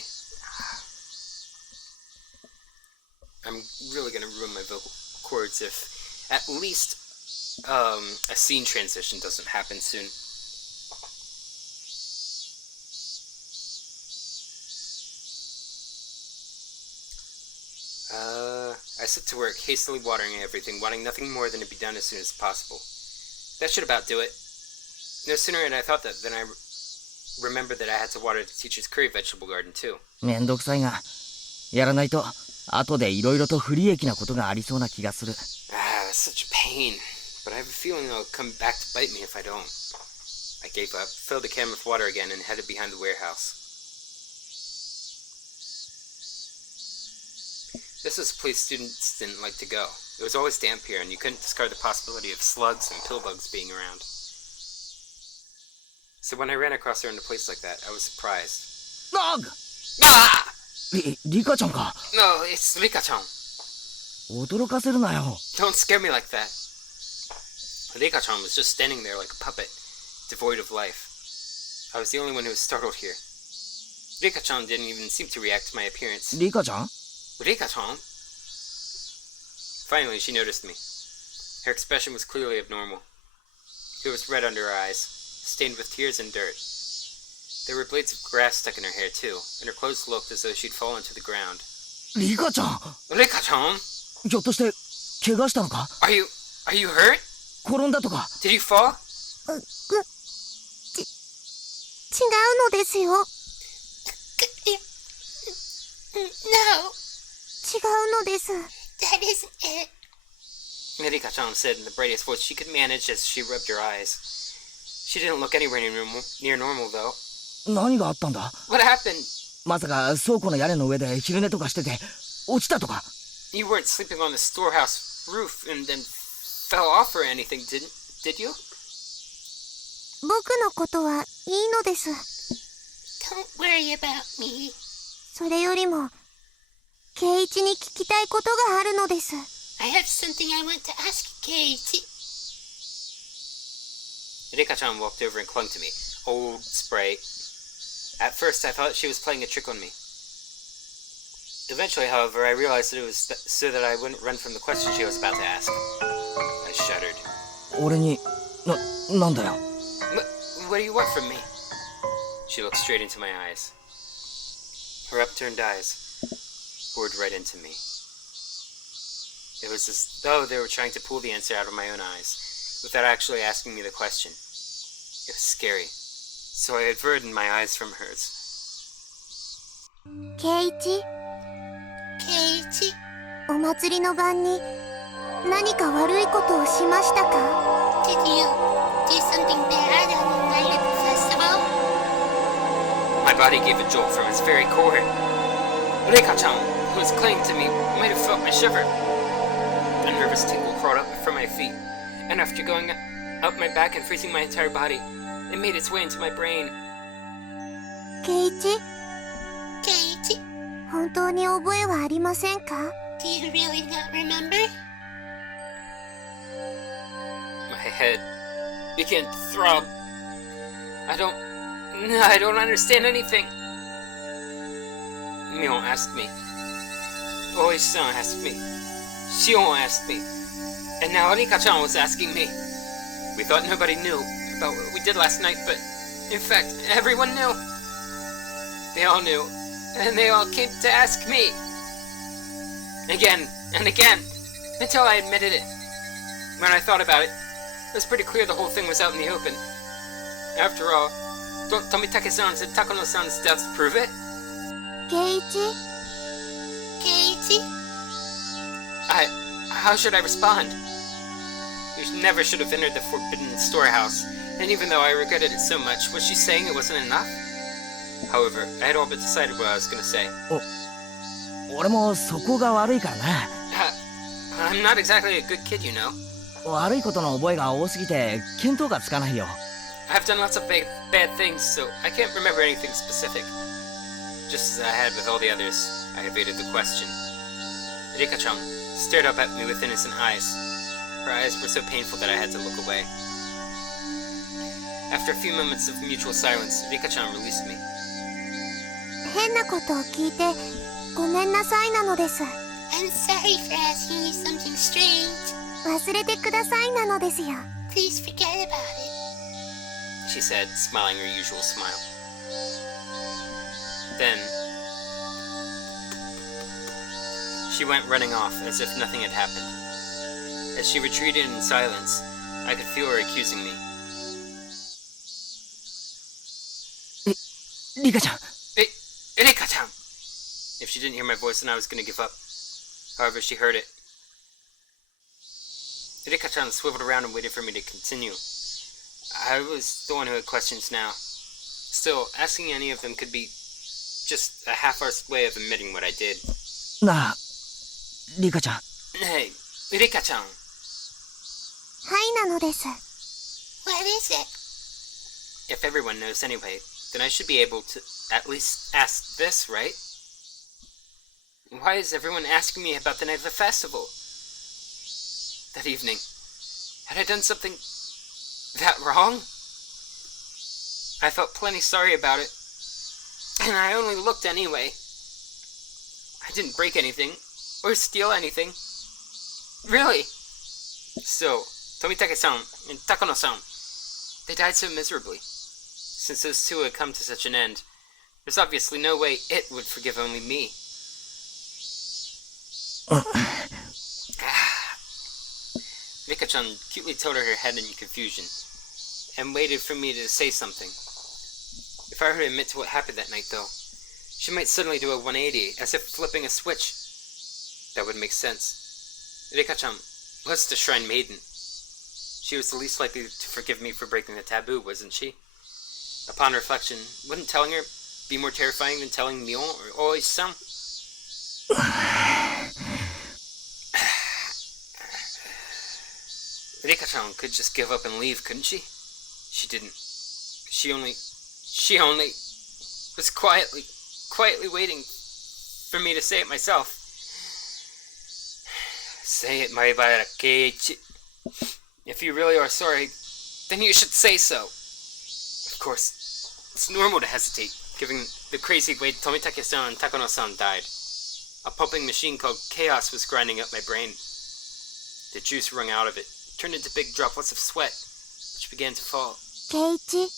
I'm really gonna ruin my vocal cords if at least a scene transition doesn't happen soon. I set to work, hastily watering everything, wanting nothing more than to be done as soon as possible. That should about do it. No sooner had I thought that than I remembered that I had to water the teacher's curry vegetable garden too. めんどくさいが、やらないと後で色々と不利益なことがありそうな気がする。Ah, that's such a pain. But I have a feeling it'll come back to bite me if I don't. I gave up, filled the can with water again, and headed behind the warehouse. This was a place students didn't like to go. It was always damp here, and you couldn't discard the possibility of slugs and pillbugs being around. So when I ran across her in a place like that, I was surprised. Dog! Ah! リカちゃんか。 No, it's Rika-chan. 驚かせるなよ。 Don't scare me like that. Rika-chan was just standing there like a puppet, devoid of life. I was the only one who was startled here. Rika-chan didn't even seem to react to my appearance. リカちゃん？ Rika-chan? Finally, she noticed me. Her expression was clearly abnormal. It was red under her eyes, stained with tears and dirt. There were blades of grass stuck in her hair too, and her clothes looked as though she'd fallen to the ground. リカちゃん。 Rika-chan? ひょっとして怪我したのか？ Are you hurt? 転んだとか？ Did you fall? 違うのですよ。No, 違うのです。 that isn't it. Rika-chan said in the brightest voice she could manage as she rubbed her eyes. She didn't look anywhere near normal though. 何があったんだ？ What happened? まさか倉庫の屋根の上で昼寝とかしてて落ちたとか？ You weren't sleeping on the storehouse roof and then fell off or anything, did you? 僕のことはいいのです。 Don't worry about me. それよりも、圭一に聞きたいことがあるのです。 I have something I want to ask Keiichi. Rika-chan walked over and clung to me. Old sprite. At first, I thought she was playing a trick on me. Eventually, however, I realized that it was so that I wouldn't run from the question she was about to ask. I shuddered. 俺に、なんだよ。What do you want from me? She looked straight into my eyes. Her upturned eyes bored right into me. It was as though they were trying to pull the answer out of my own eyes, without actually asking me the question. It was scary, so I averted my eyes from hers. 圭一、Keiichi, お祭りの晩に何か悪いことをしましたか？ did you do something bad on the night of the festival? My body gave a jolt from its very core. Reika-chan, who was clinging to me, might have felt my shiver. A nervous tingle crawled up from my feet, and after going up my back and freezing my entire body, it made its way into my brain. 圭一、ケイチ、本当に覚えはありませんか？ do you really not remember? My head began to throb. I don't understand anything. Mion asked me. Oi-san asked me. Shion asked me. And now Rika-chan was asking me. We thought nobody knew about what we did last night, but in fact, everyone knew. They all knew, and they all came to ask me. Again and again, until I admitted it. When I thought about it, it was pretty clear the whole thing was out in the open. After all, don't Tomitake-san's and Takano-san's deaths prove it? 圭一、ケイチ? How should I respond? We never should have entered the forbidden storehouse, and even though I regretted it so much, was she saying it wasn't enough? However, I had all but decided what I was gonna say. 俺もそこが悪いからな。I'm not exactly a good kid, you know. 悪いことの覚えが多すぎて見当がつかないよ。I've done lots of bad things, so I can't remember anything specific. Just as I had with all the others, I evaded the question. Rika-chan stared up at me with innocent eyes. Her eyes were so painful that I had to look away. After a few moments of mutual silence, Rika-chan released me. 変なことを聞いてごめんなさいなのです。 I'm sorry for asking you something strange. 忘れてくださいなのですよ。 Please forget about it. She said, smiling her usual smile. Then, she went running off as if nothing had happened. As she retreated in silence, I could feel her accusing me. リカちゃん。Rika-chan! If she didn't hear my voice, then I was going to give up. However, she heard it. Rika-chan swiveled around and waited for me to continue. I was the one who had questions now. Still, asking any of them could be just a half-arsed way of admitting what I did. なあ、リカちゃん。Hey, Rika-chan. はいなのです。 What is it? If everyone knows anyway, then I should be able to at least ask this, right? Why is everyone asking me about the night of the festival? That evening, had I done something that wrong? I felt plenty sorry about it, and I only looked anyway. I didn't break anything, or steal anything. Really. So, Tomitake-san and Takano-san, they died so miserably. Since those two had come to such an end, there's obviously no way it would forgive only me. Rika-chan cutely tilted her head in confusion, and waited for me to say something. If I were to admit to what happened that night, though, she might suddenly do a 180, as if flipping a switch. That would make sense. Rika-chan was the Shrine Maiden. She was the least likely to forgive me for breaking the taboo, wasn't she? Upon reflection, wouldn't telling her be more terrifying than telling Mion or Oi-san? Rika-chan could just give up and leave, couldn't she? She didn't. She only was quietly waiting for me to say it myself. Say it, Maibara Keiichi. If you really are sorry, then you should say so. Of course, it's normal to hesitate, given the crazy way Tomitake-san and Takano-san died. A pumping machine called Chaos was grinding up my brain. The juice wrung out of it, turned into big droplets of sweat, which began to fall. 圭一、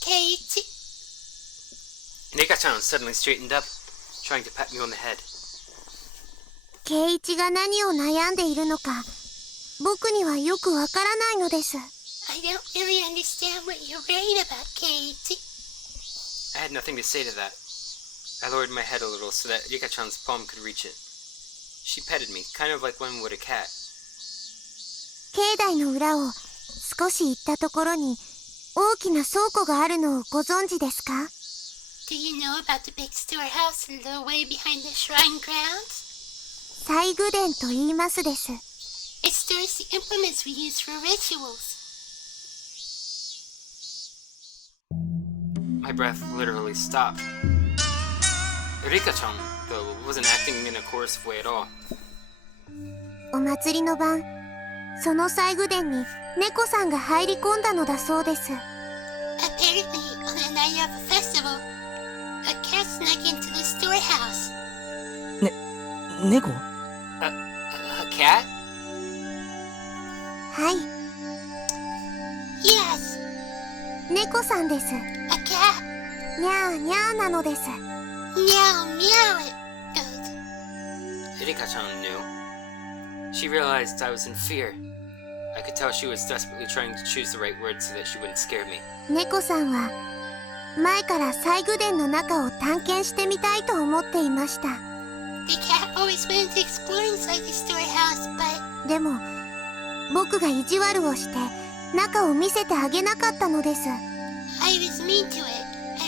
ケイチ? Rika-chan suddenly straightened up, trying to pat me on the head. 圭一が何を悩んでいるのか、僕にはよくわからないのです。 I don't really understand what you're worried about, Keiichi. I had nothing to say to that. I lowered my head a little so that Rika-chan's palm could reach it. She petted me, kind of like one would a cat. 境内の裏を少し行ったところに大きな倉庫があるのをご存知ですか？ Do you know about the big storehouse a little way behind the shrine grounds? 祭具殿と言いますです。It stores the implements we use for rituals. My breath literally stopped. Rika-chan, though, wasn't acting in a coercive way at all. お祭りの晩、その祭具殿に猫さんが入り込んだのだそうです。Apparently, on the night of a festival, a cat snuck into the storehouse. 猫？ A cat? はい、 Yes, 猫さんです。 a cat. にゃーにゃーなのです。 Meow, meow, it goes. Rika-chan knew. She realized I was in fear. I could tell she was desperately trying to choose the right words so that she wouldn't scare me. 猫さんは前から祭具殿の中を探検してみたいと思っていました。 The cat always wanted to explore inside the storehouse, but でも僕が意地悪をして中を見せてあげなかったのです。 I was mean to it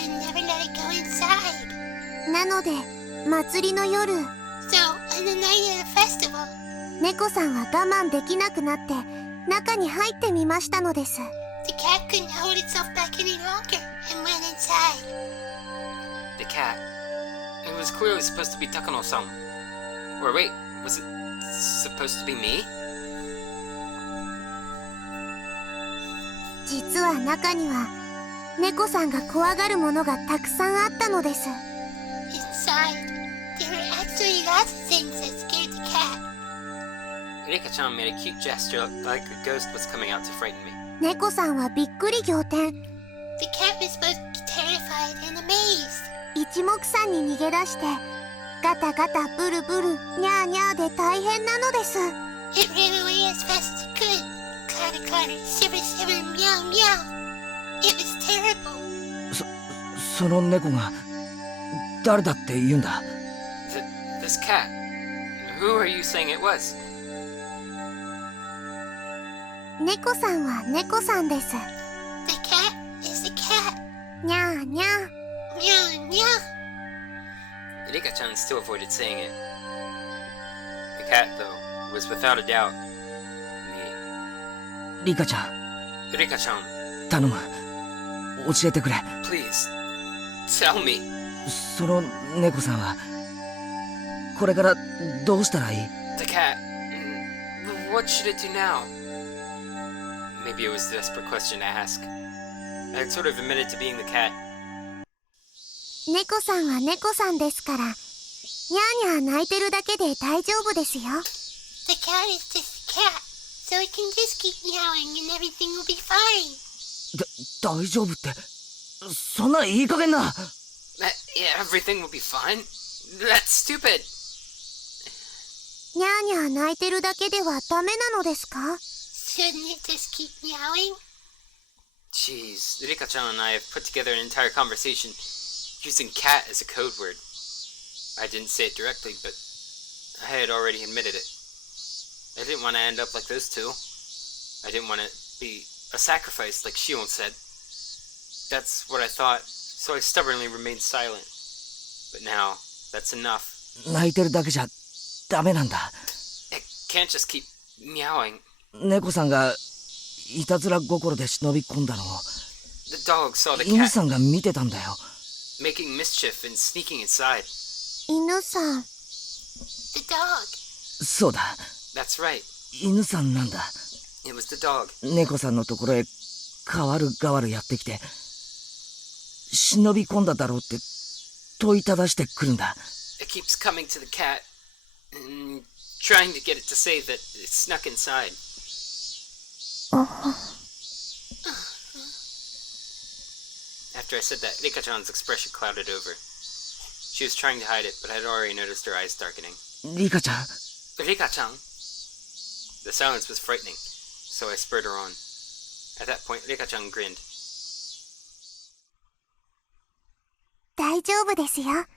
and never let it go inside. なので祭りの夜、 So, on the night of the festival, 猫さんは我慢できなくなって中に入ってみましたのです。 the cat couldn't hold itself back any longer and went inside. The cat. It was clearly supposed to be Takano-san. Or wait, was it supposed to be me? 実は中には猫さんが怖がるものがたくさんあったのです。 Inside, there were actually lots of things that scared the cat. Rika-chan made a cute gesture like a ghost was coming out to frighten me. 猫さんはびっくり仰天、 The cat was both terrified and amazed. 一目散に逃げ出してガタガタブルブルニャーニャーで大変なのです。 It ran away as fast as it could. Clatter, clatter, shiver, shiver, meow, meow. It was terrible. その猫が誰だって言うんだ？ This cat. Who are you saying it was? 猫さんは猫さんです。 The cat is the cat. ニャーニャー。 Meow, meow. Rika-chan still avoided saying it. The cat, though, was without a doubt me. リカちゃん、 Rika-chan, 頼む。教えてくれ。 please, tell me. その猫さんはこれからどうしたらいい？ The cat. What should it do now? Maybe it was a desperate question to ask. I'd sort of admitted to being the cat. 猫さんは猫さんですから、ニャーニャー泣いてるだけで大丈夫ですよ。 The cat is just a cat, so it can just keep meowing and everything will be fine. 大丈夫って、そんないい加減な。Yeah, everything will be fine. That's stupid. ニャーニャー泣いてるだけではダメなのですか？ Shouldn't it just keep meowing? Jeez, Rika-chan and I have put together an entire conversation using cat as a code word. I didn't say it directly, but I had already admitted it. I didn't want to end up like those two. I didn't want to be a sacrifice like Shion said. That's what I thought, so I stubbornly remained silent. But now, that's enough. 泣いてるだけじゃダメなんだ。 It can't just keep meowing. 猫さんがいたずら心で忍び込んだのを The dog saw the 犬 cat さんが見てたんだよ。 making mischief and sneaking inside. 犬さん。 The dog. そうだ、 That's right. 犬さんなんだ。 It was the dog. 猫さんのところへ代わる代わるやってきて忍び込んだだろうって問いただしてくるんだ。 It keeps coming to the cat and trying to get it to say that it snuck inside. After I said that, Rika-chan's expression clouded over. She was trying to hide it, but I had already noticed her eyes darkening. リカちゃん、 Rika-chan! The silence was frightening, so I spurred her on. At that point, Rika-chan grinned. 大丈夫ですよ。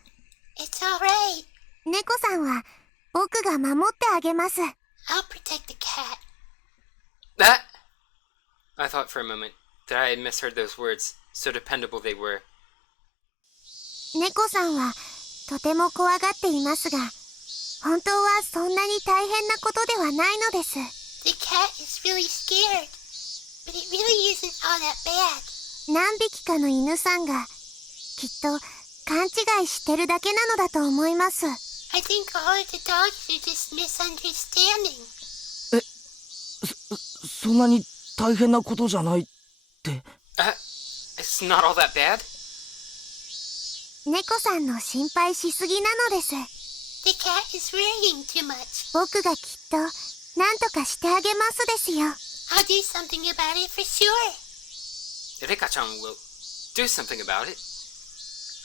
It's alright. 猫さんは僕が守ってあげます。 I'll protect the cat. That? I thought for a moment that I had misheard those words, so dependable they were. 猫さんはとても怖がっていますが、本当はそんなに大変なことではないのです。The cat is really scared, but it really isn't all that bad. 何匹かの犬さんがきっと勘違いしてるだけなのだと思います。I think all of the dogs are just misunderstanding. そんなに大変なことじゃないって。It's not all that bad? 猫さんの心配しすぎなのです。The cat is worrying too much. 僕がきっと何とかしてあげますですよ。I'll do something about it for sure. Rika-chan will do something about it.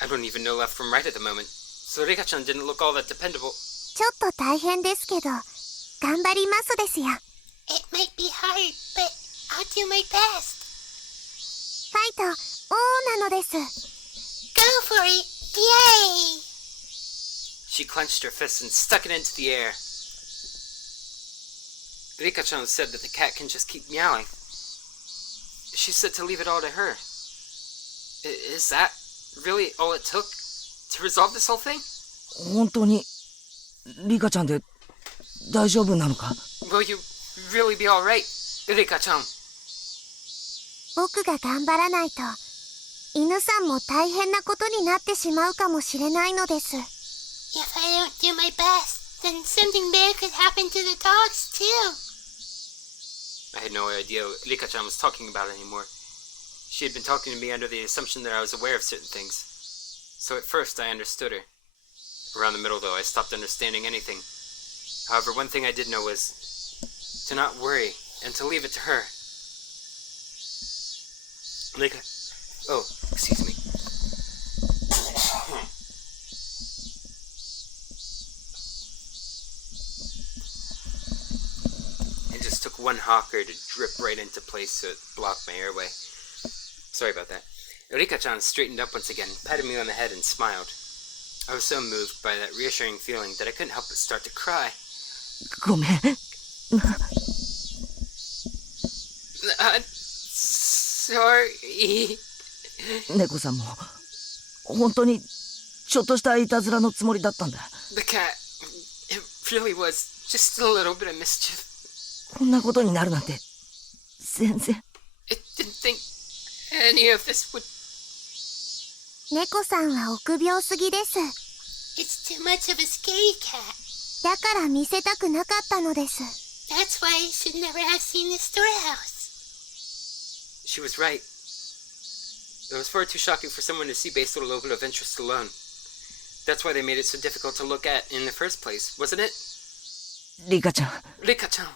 I don't even know left from right at the moment, so Rika-chan didn't look all that dependable. ちょっと大変ですけど、頑張りますですよ。It might be hard, but I'll do my best. ファイト、オーなのです。Go for it! Yay! She clenched her fist and stuck it into the air. Rika-chan said that the cat can just keep meowing. She said to leave it all to her. Is that really all it took to resolve this whole thing? 本当にリカちゃんで大丈夫なのか？ Will you really be alright, Rika-chan? 僕が頑張らないと、犬さんも大変なことになってしまうかもしれないのです。If I don't do my best, then something bad could happen to the dogs too. I had no idea what Rika-chan was talking about anymore. She had been talking to me under the assumption that I was aware of certain things. So at first I understood her. Around the middle though, I stopped understanding anything. However, one thing I did know was to not worry and to leave it to her. Rika... Oh, excuse me. Took one hawker to drip right into place so it blocked my airway. Sorry about that. Rika-chan straightened up once again, patted me on the head and smiled. I was so moved by that reassuring feeling that I couldn't help but start to cry. ごめん。Sorry. 猫さんも本当にちょっとしたいたずらのつもりだったんだ。The cat, it really was just a little bit of mischief. こんなことになるなんて全然。I didn't think any of this would. 猫さんは臆病すぎです。It's too much of a scary cat. だから見せたくなかったのです。That's why I should never have seen the storehouse. She was right. It was far too shocking for someone to see based on a little bit of interest alone. That's why they made it so difficult to look at in the first place, wasn't it? リカちゃん。Rika-chan.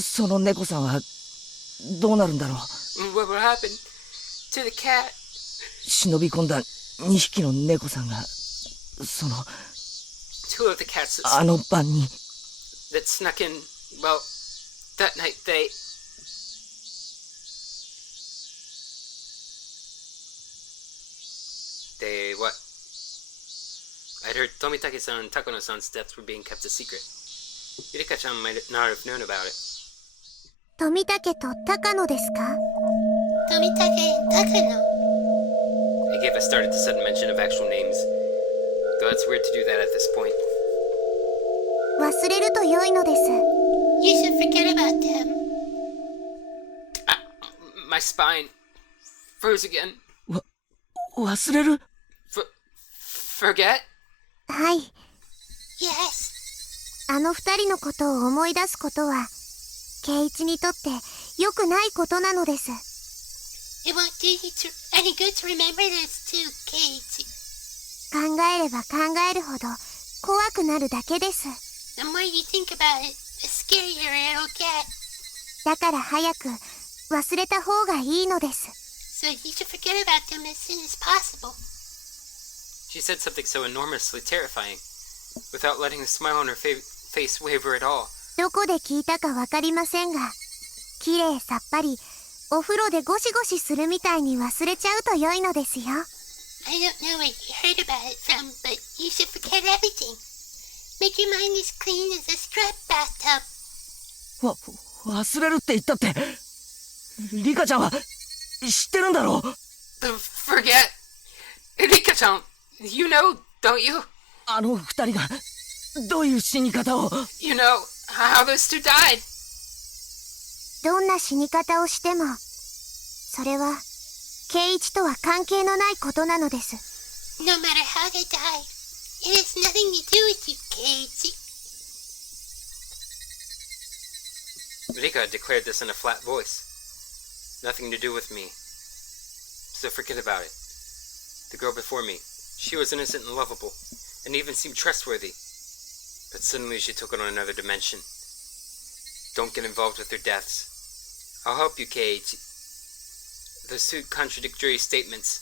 その猫さんはどうなるんだろう。 What will happen to the cat? 忍び込んだ2匹の猫さんがその Two of the cats あの晩に that snuck in. Well, that night they. They what? I'd heard Tomitake-san and Takano-san's deaths were being kept a secret. Rika-chan might not have known about it. 富武と高野ですか？ Tomitake and Takano. I gave a start at the sudden mention of actual names, though it's weird to do that at this point. 忘れると良いのです。You should forget about them. My spine froze again. 忘れる？ Forget? はい。Yes. あの二人のことを思い出すことは、圭一にとって良くないことなのです。It won't do you any good to remember those two, Kate. 考えれば考えるほど怖くなるだけです。The more you think about it, the scarier it'll get. だから早く忘れた方がいいのです。So you should forget about them as soon as possible. She said something so enormously terrifying, without letting the smile on her face waver at all. どこで聞いたかわかりませんが、きれいさっぱりお風呂でゴシゴシするみたいに忘れちゃうと良いのですよ。I don't know where you heard about it from, but you should forget everything. Make your mind as clean as a scrub bathtub. 忘れるって言ったって、リカちゃんは知ってるんだろう。 Forget? Rika-chan, You know, don't you? あの二人がどういう死に方を。 You know how those two died. どんな死に方をしても、それは圭一とは関係のないことなのです。No matter how they died, it has nothing to do with you, Keiichi. Rika declared this in a flat voice. Nothing to do with me. So forget about it. The girl before me, she was innocent and lovable, and even seemed trustworthy. But suddenly she took it on another dimension. Don't get involved with their deaths. I'll help you, Keiichi. Those two contradictory statements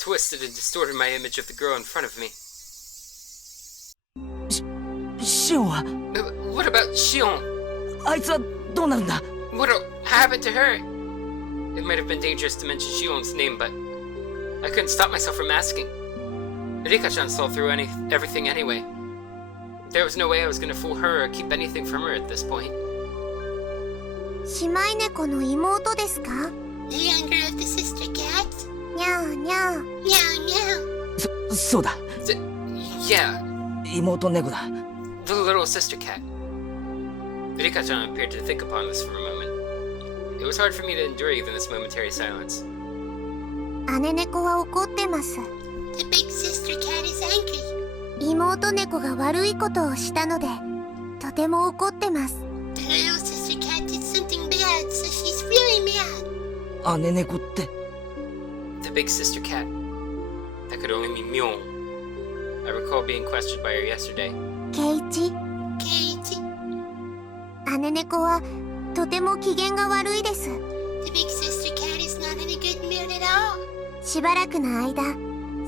twisted and distorted my image of the girl in front of me. シオンは What about Shion? あいつはどうなるんだ。 What'll happen to her? It might have been dangerous to mention Shion's name, but I couldn't stop myself from asking. Rika-chan saw through everything anyway. There was no way I was gonna fool her or keep anything from her at this point. 姉妹猫の妹ですか？ The younger of the sister cats? にゃーにゃー。 Meow meow. そうだ。 Yeah, 妹猫だ。 the little sister cat. Rika-chan appeared to think upon this for a moment. It was hard for me to endure even this momentary silence. 姉猫は怒ってます。 The big sister cat is angry. 妹猫が悪いことをしたので、とても怒ってます。 The little sister cat did something bad, so she's really mad. 姉猫って。 The big sister cat. That could only mean Myon. I recall being questioned by her yesterday. 圭一、 Keiichi. 姉猫はとても機嫌が悪いです。 The big sister cat is not in a good mood at all. しばらくの間、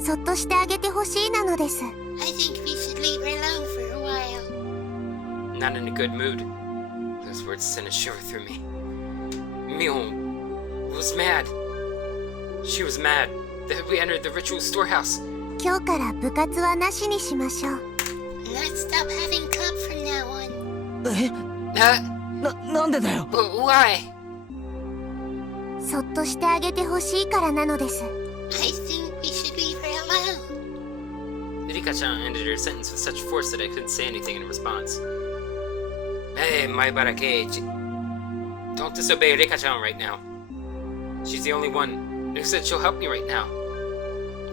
そっとしてあげてほしいなのです。 I think we should leave her alone for a while. Not in a good mood. Those words sent a shiver through me. Myon was mad. She was mad that we entered the ritual storehouse. 今日から部活はなしにしましょう。 Let's stop having club from now on. え、 なんでだよ。 But why? そっとしてあげてほしいからなのです。 I think we should leave her alone. Rika-chan ended her sentence with such force that I couldn't say anything in response. Hey, Maibara Keiichi. Don't disobey Rika-chan right now. She's the only one who said she'll help me right now.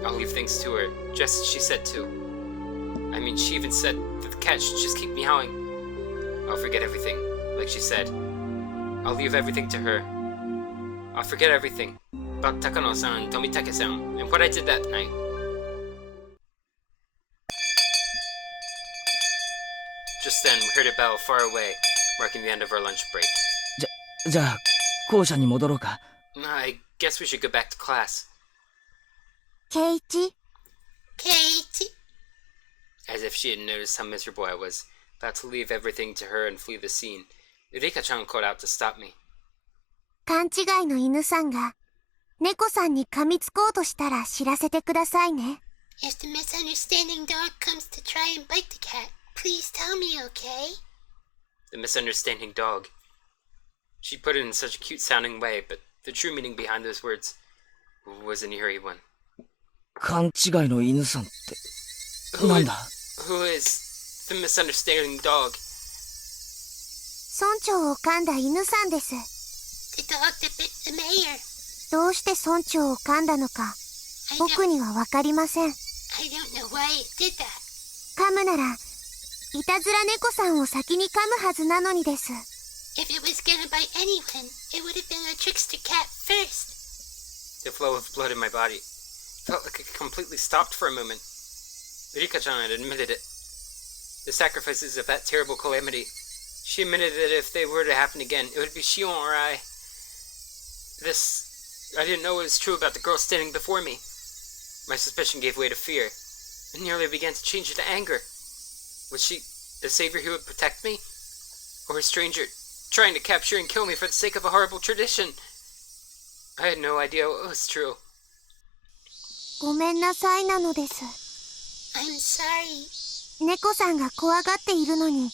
I'll leave things to her, just as she said to. I mean, she even said that the cat should just keep meowing. I'll forget everything, like she said. I'll leave everything to her. I'll forget everything about Takano-san and Tomitake-san and what I did that night. Just then, we heard a bell far away, marking the end of our lunch break. じゃあ校舎に戻ろうか。 I guess we should go back to class. 圭一、 Keiichi. As if she had noticed how miserable I was, about to leave everything to her and flee the scene, Rika-chan called out to stop me. 勘違いの犬さんが猫さんに噛みつこうとしたら知らせてくださいね。 If the misunderstanding dog comes to try and bite the cat, please tell me, okay? The misunderstanding dog. She put it in such a cute sounding way, but the true meaning behind those words was an eerie one. 勘違いの犬さんってなんだ。 Who is the misunderstanding dog? 村長を噛んだ犬さんです。 The dog that bit the mayor. どうして村長を噛んだのか、僕にはわかりません。 I don't know why it did that. 噛むなら、いたずら猫さんを先に噛むはずなのにです。 If it was gonna bite anyone, it would have been a trickster cat first. The flow of blood in my body felt like it completely stopped for a moment. Rika-chan had admitted it. The sacrifices of that terrible calamity. She admitted that if they were to happen again, it would be Shion or I. I didn't know what was true about the girl standing before me. My suspicion gave way to fear, and nearly began to change into anger. Was she the savior who would protect me? Or a stranger, trying to capture and kill me for the sake of a horrible tradition? I had no idea what was true. ごめんなさいなのです。 I'm sorry. 猫さんが怖がっているのに、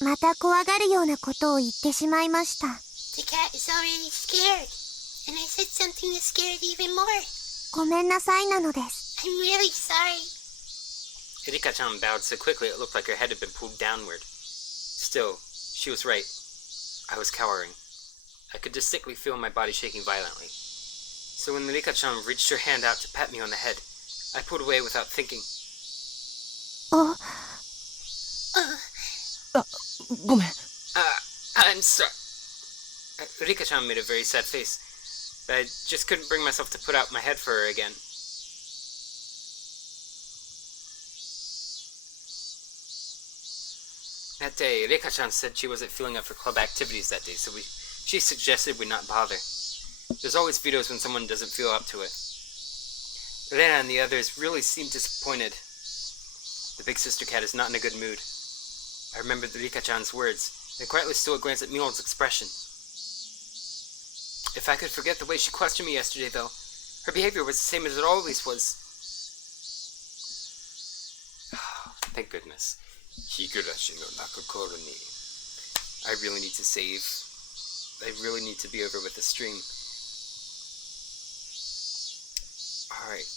また怖がるようなことを言ってしまいました。 The cat is already scared, and I said something that scared even more. ごめんなさいなのです。I'm really sorry. Rika-chan bowed so quickly it looked like her head had been pulled downward. Still, she was right. I was cowering. I could distinctly feel my body shaking violently. So when Rika-chan reached her hand out to pat me on the head, I pulled away without thinking. ごめん。 I'm sorry. Rika-chan made a very sad face, but I just couldn't bring myself to put out my head for her again. That day, Rika-chan said she wasn't feeling up for club activities that day, so she suggested we not bother. There's always vetoes when someone doesn't feel up to it. Rena and the others really seemed disappointed. The big sister cat is not in a good mood. I remembered Rika-chan's words, and quietly stole a glance at Mewl's expression. If I could forget the way she questioned me yesterday, though, her behavior was the same as it always was. Thank goodness. Higurashi no Naku Koro ni. I really need to save. I really need to be over with the stream. Alright.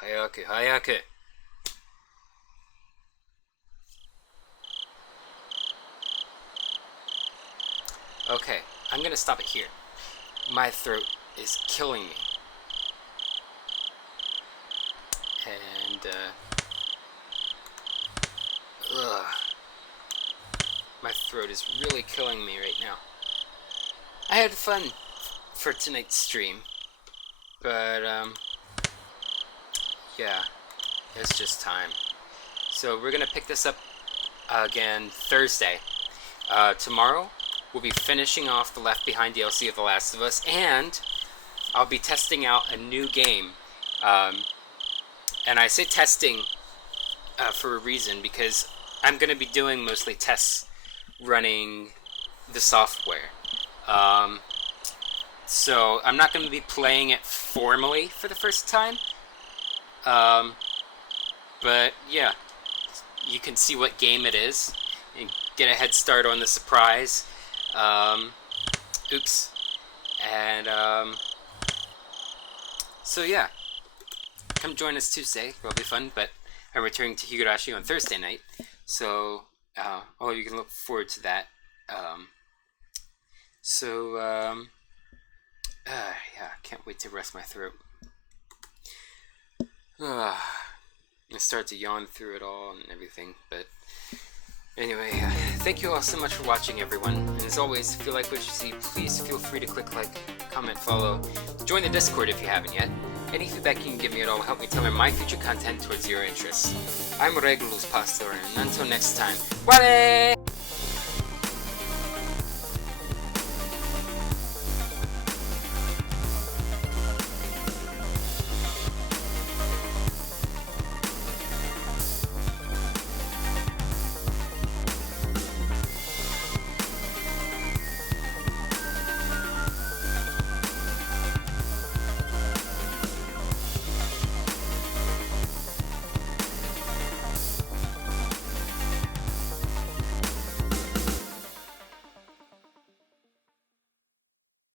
Hayaku, hayaku. Okay, I'm gonna stop it here. My throat is killing me. And, my throat is really killing me right now. I had fun for tonight's stream, but, yeah, it's just time. So we're gonna pick this up again Thursday. Tomorrow, we'll be finishing off the Left Behind DLC of The Last of Us, and I'll be testing out a new game. And I say testing for a reason, because I'm going to be doing mostly tests running the software. So I'm not going to be playing it formally for the first time. But yeah, you can see what game it is and get a head start on the surprise. Oops. And so yeah, come join us Tuesday. It'll be fun, but I'm returning to Higurashi on Thursday night, so you can look forward to that. Yeah, can't wait to rest my throat. I start to yawn through it all and everything, but anyway, thank you all so much for watching, everyone. And as always, if you like what you see, please feel free to click like, comment, follow. Join the Discord if you haven't yet. Any feedback you can give me at all will help me tailor my future content towards your interests. I'm Regulus Pastor, and until next time, Wale!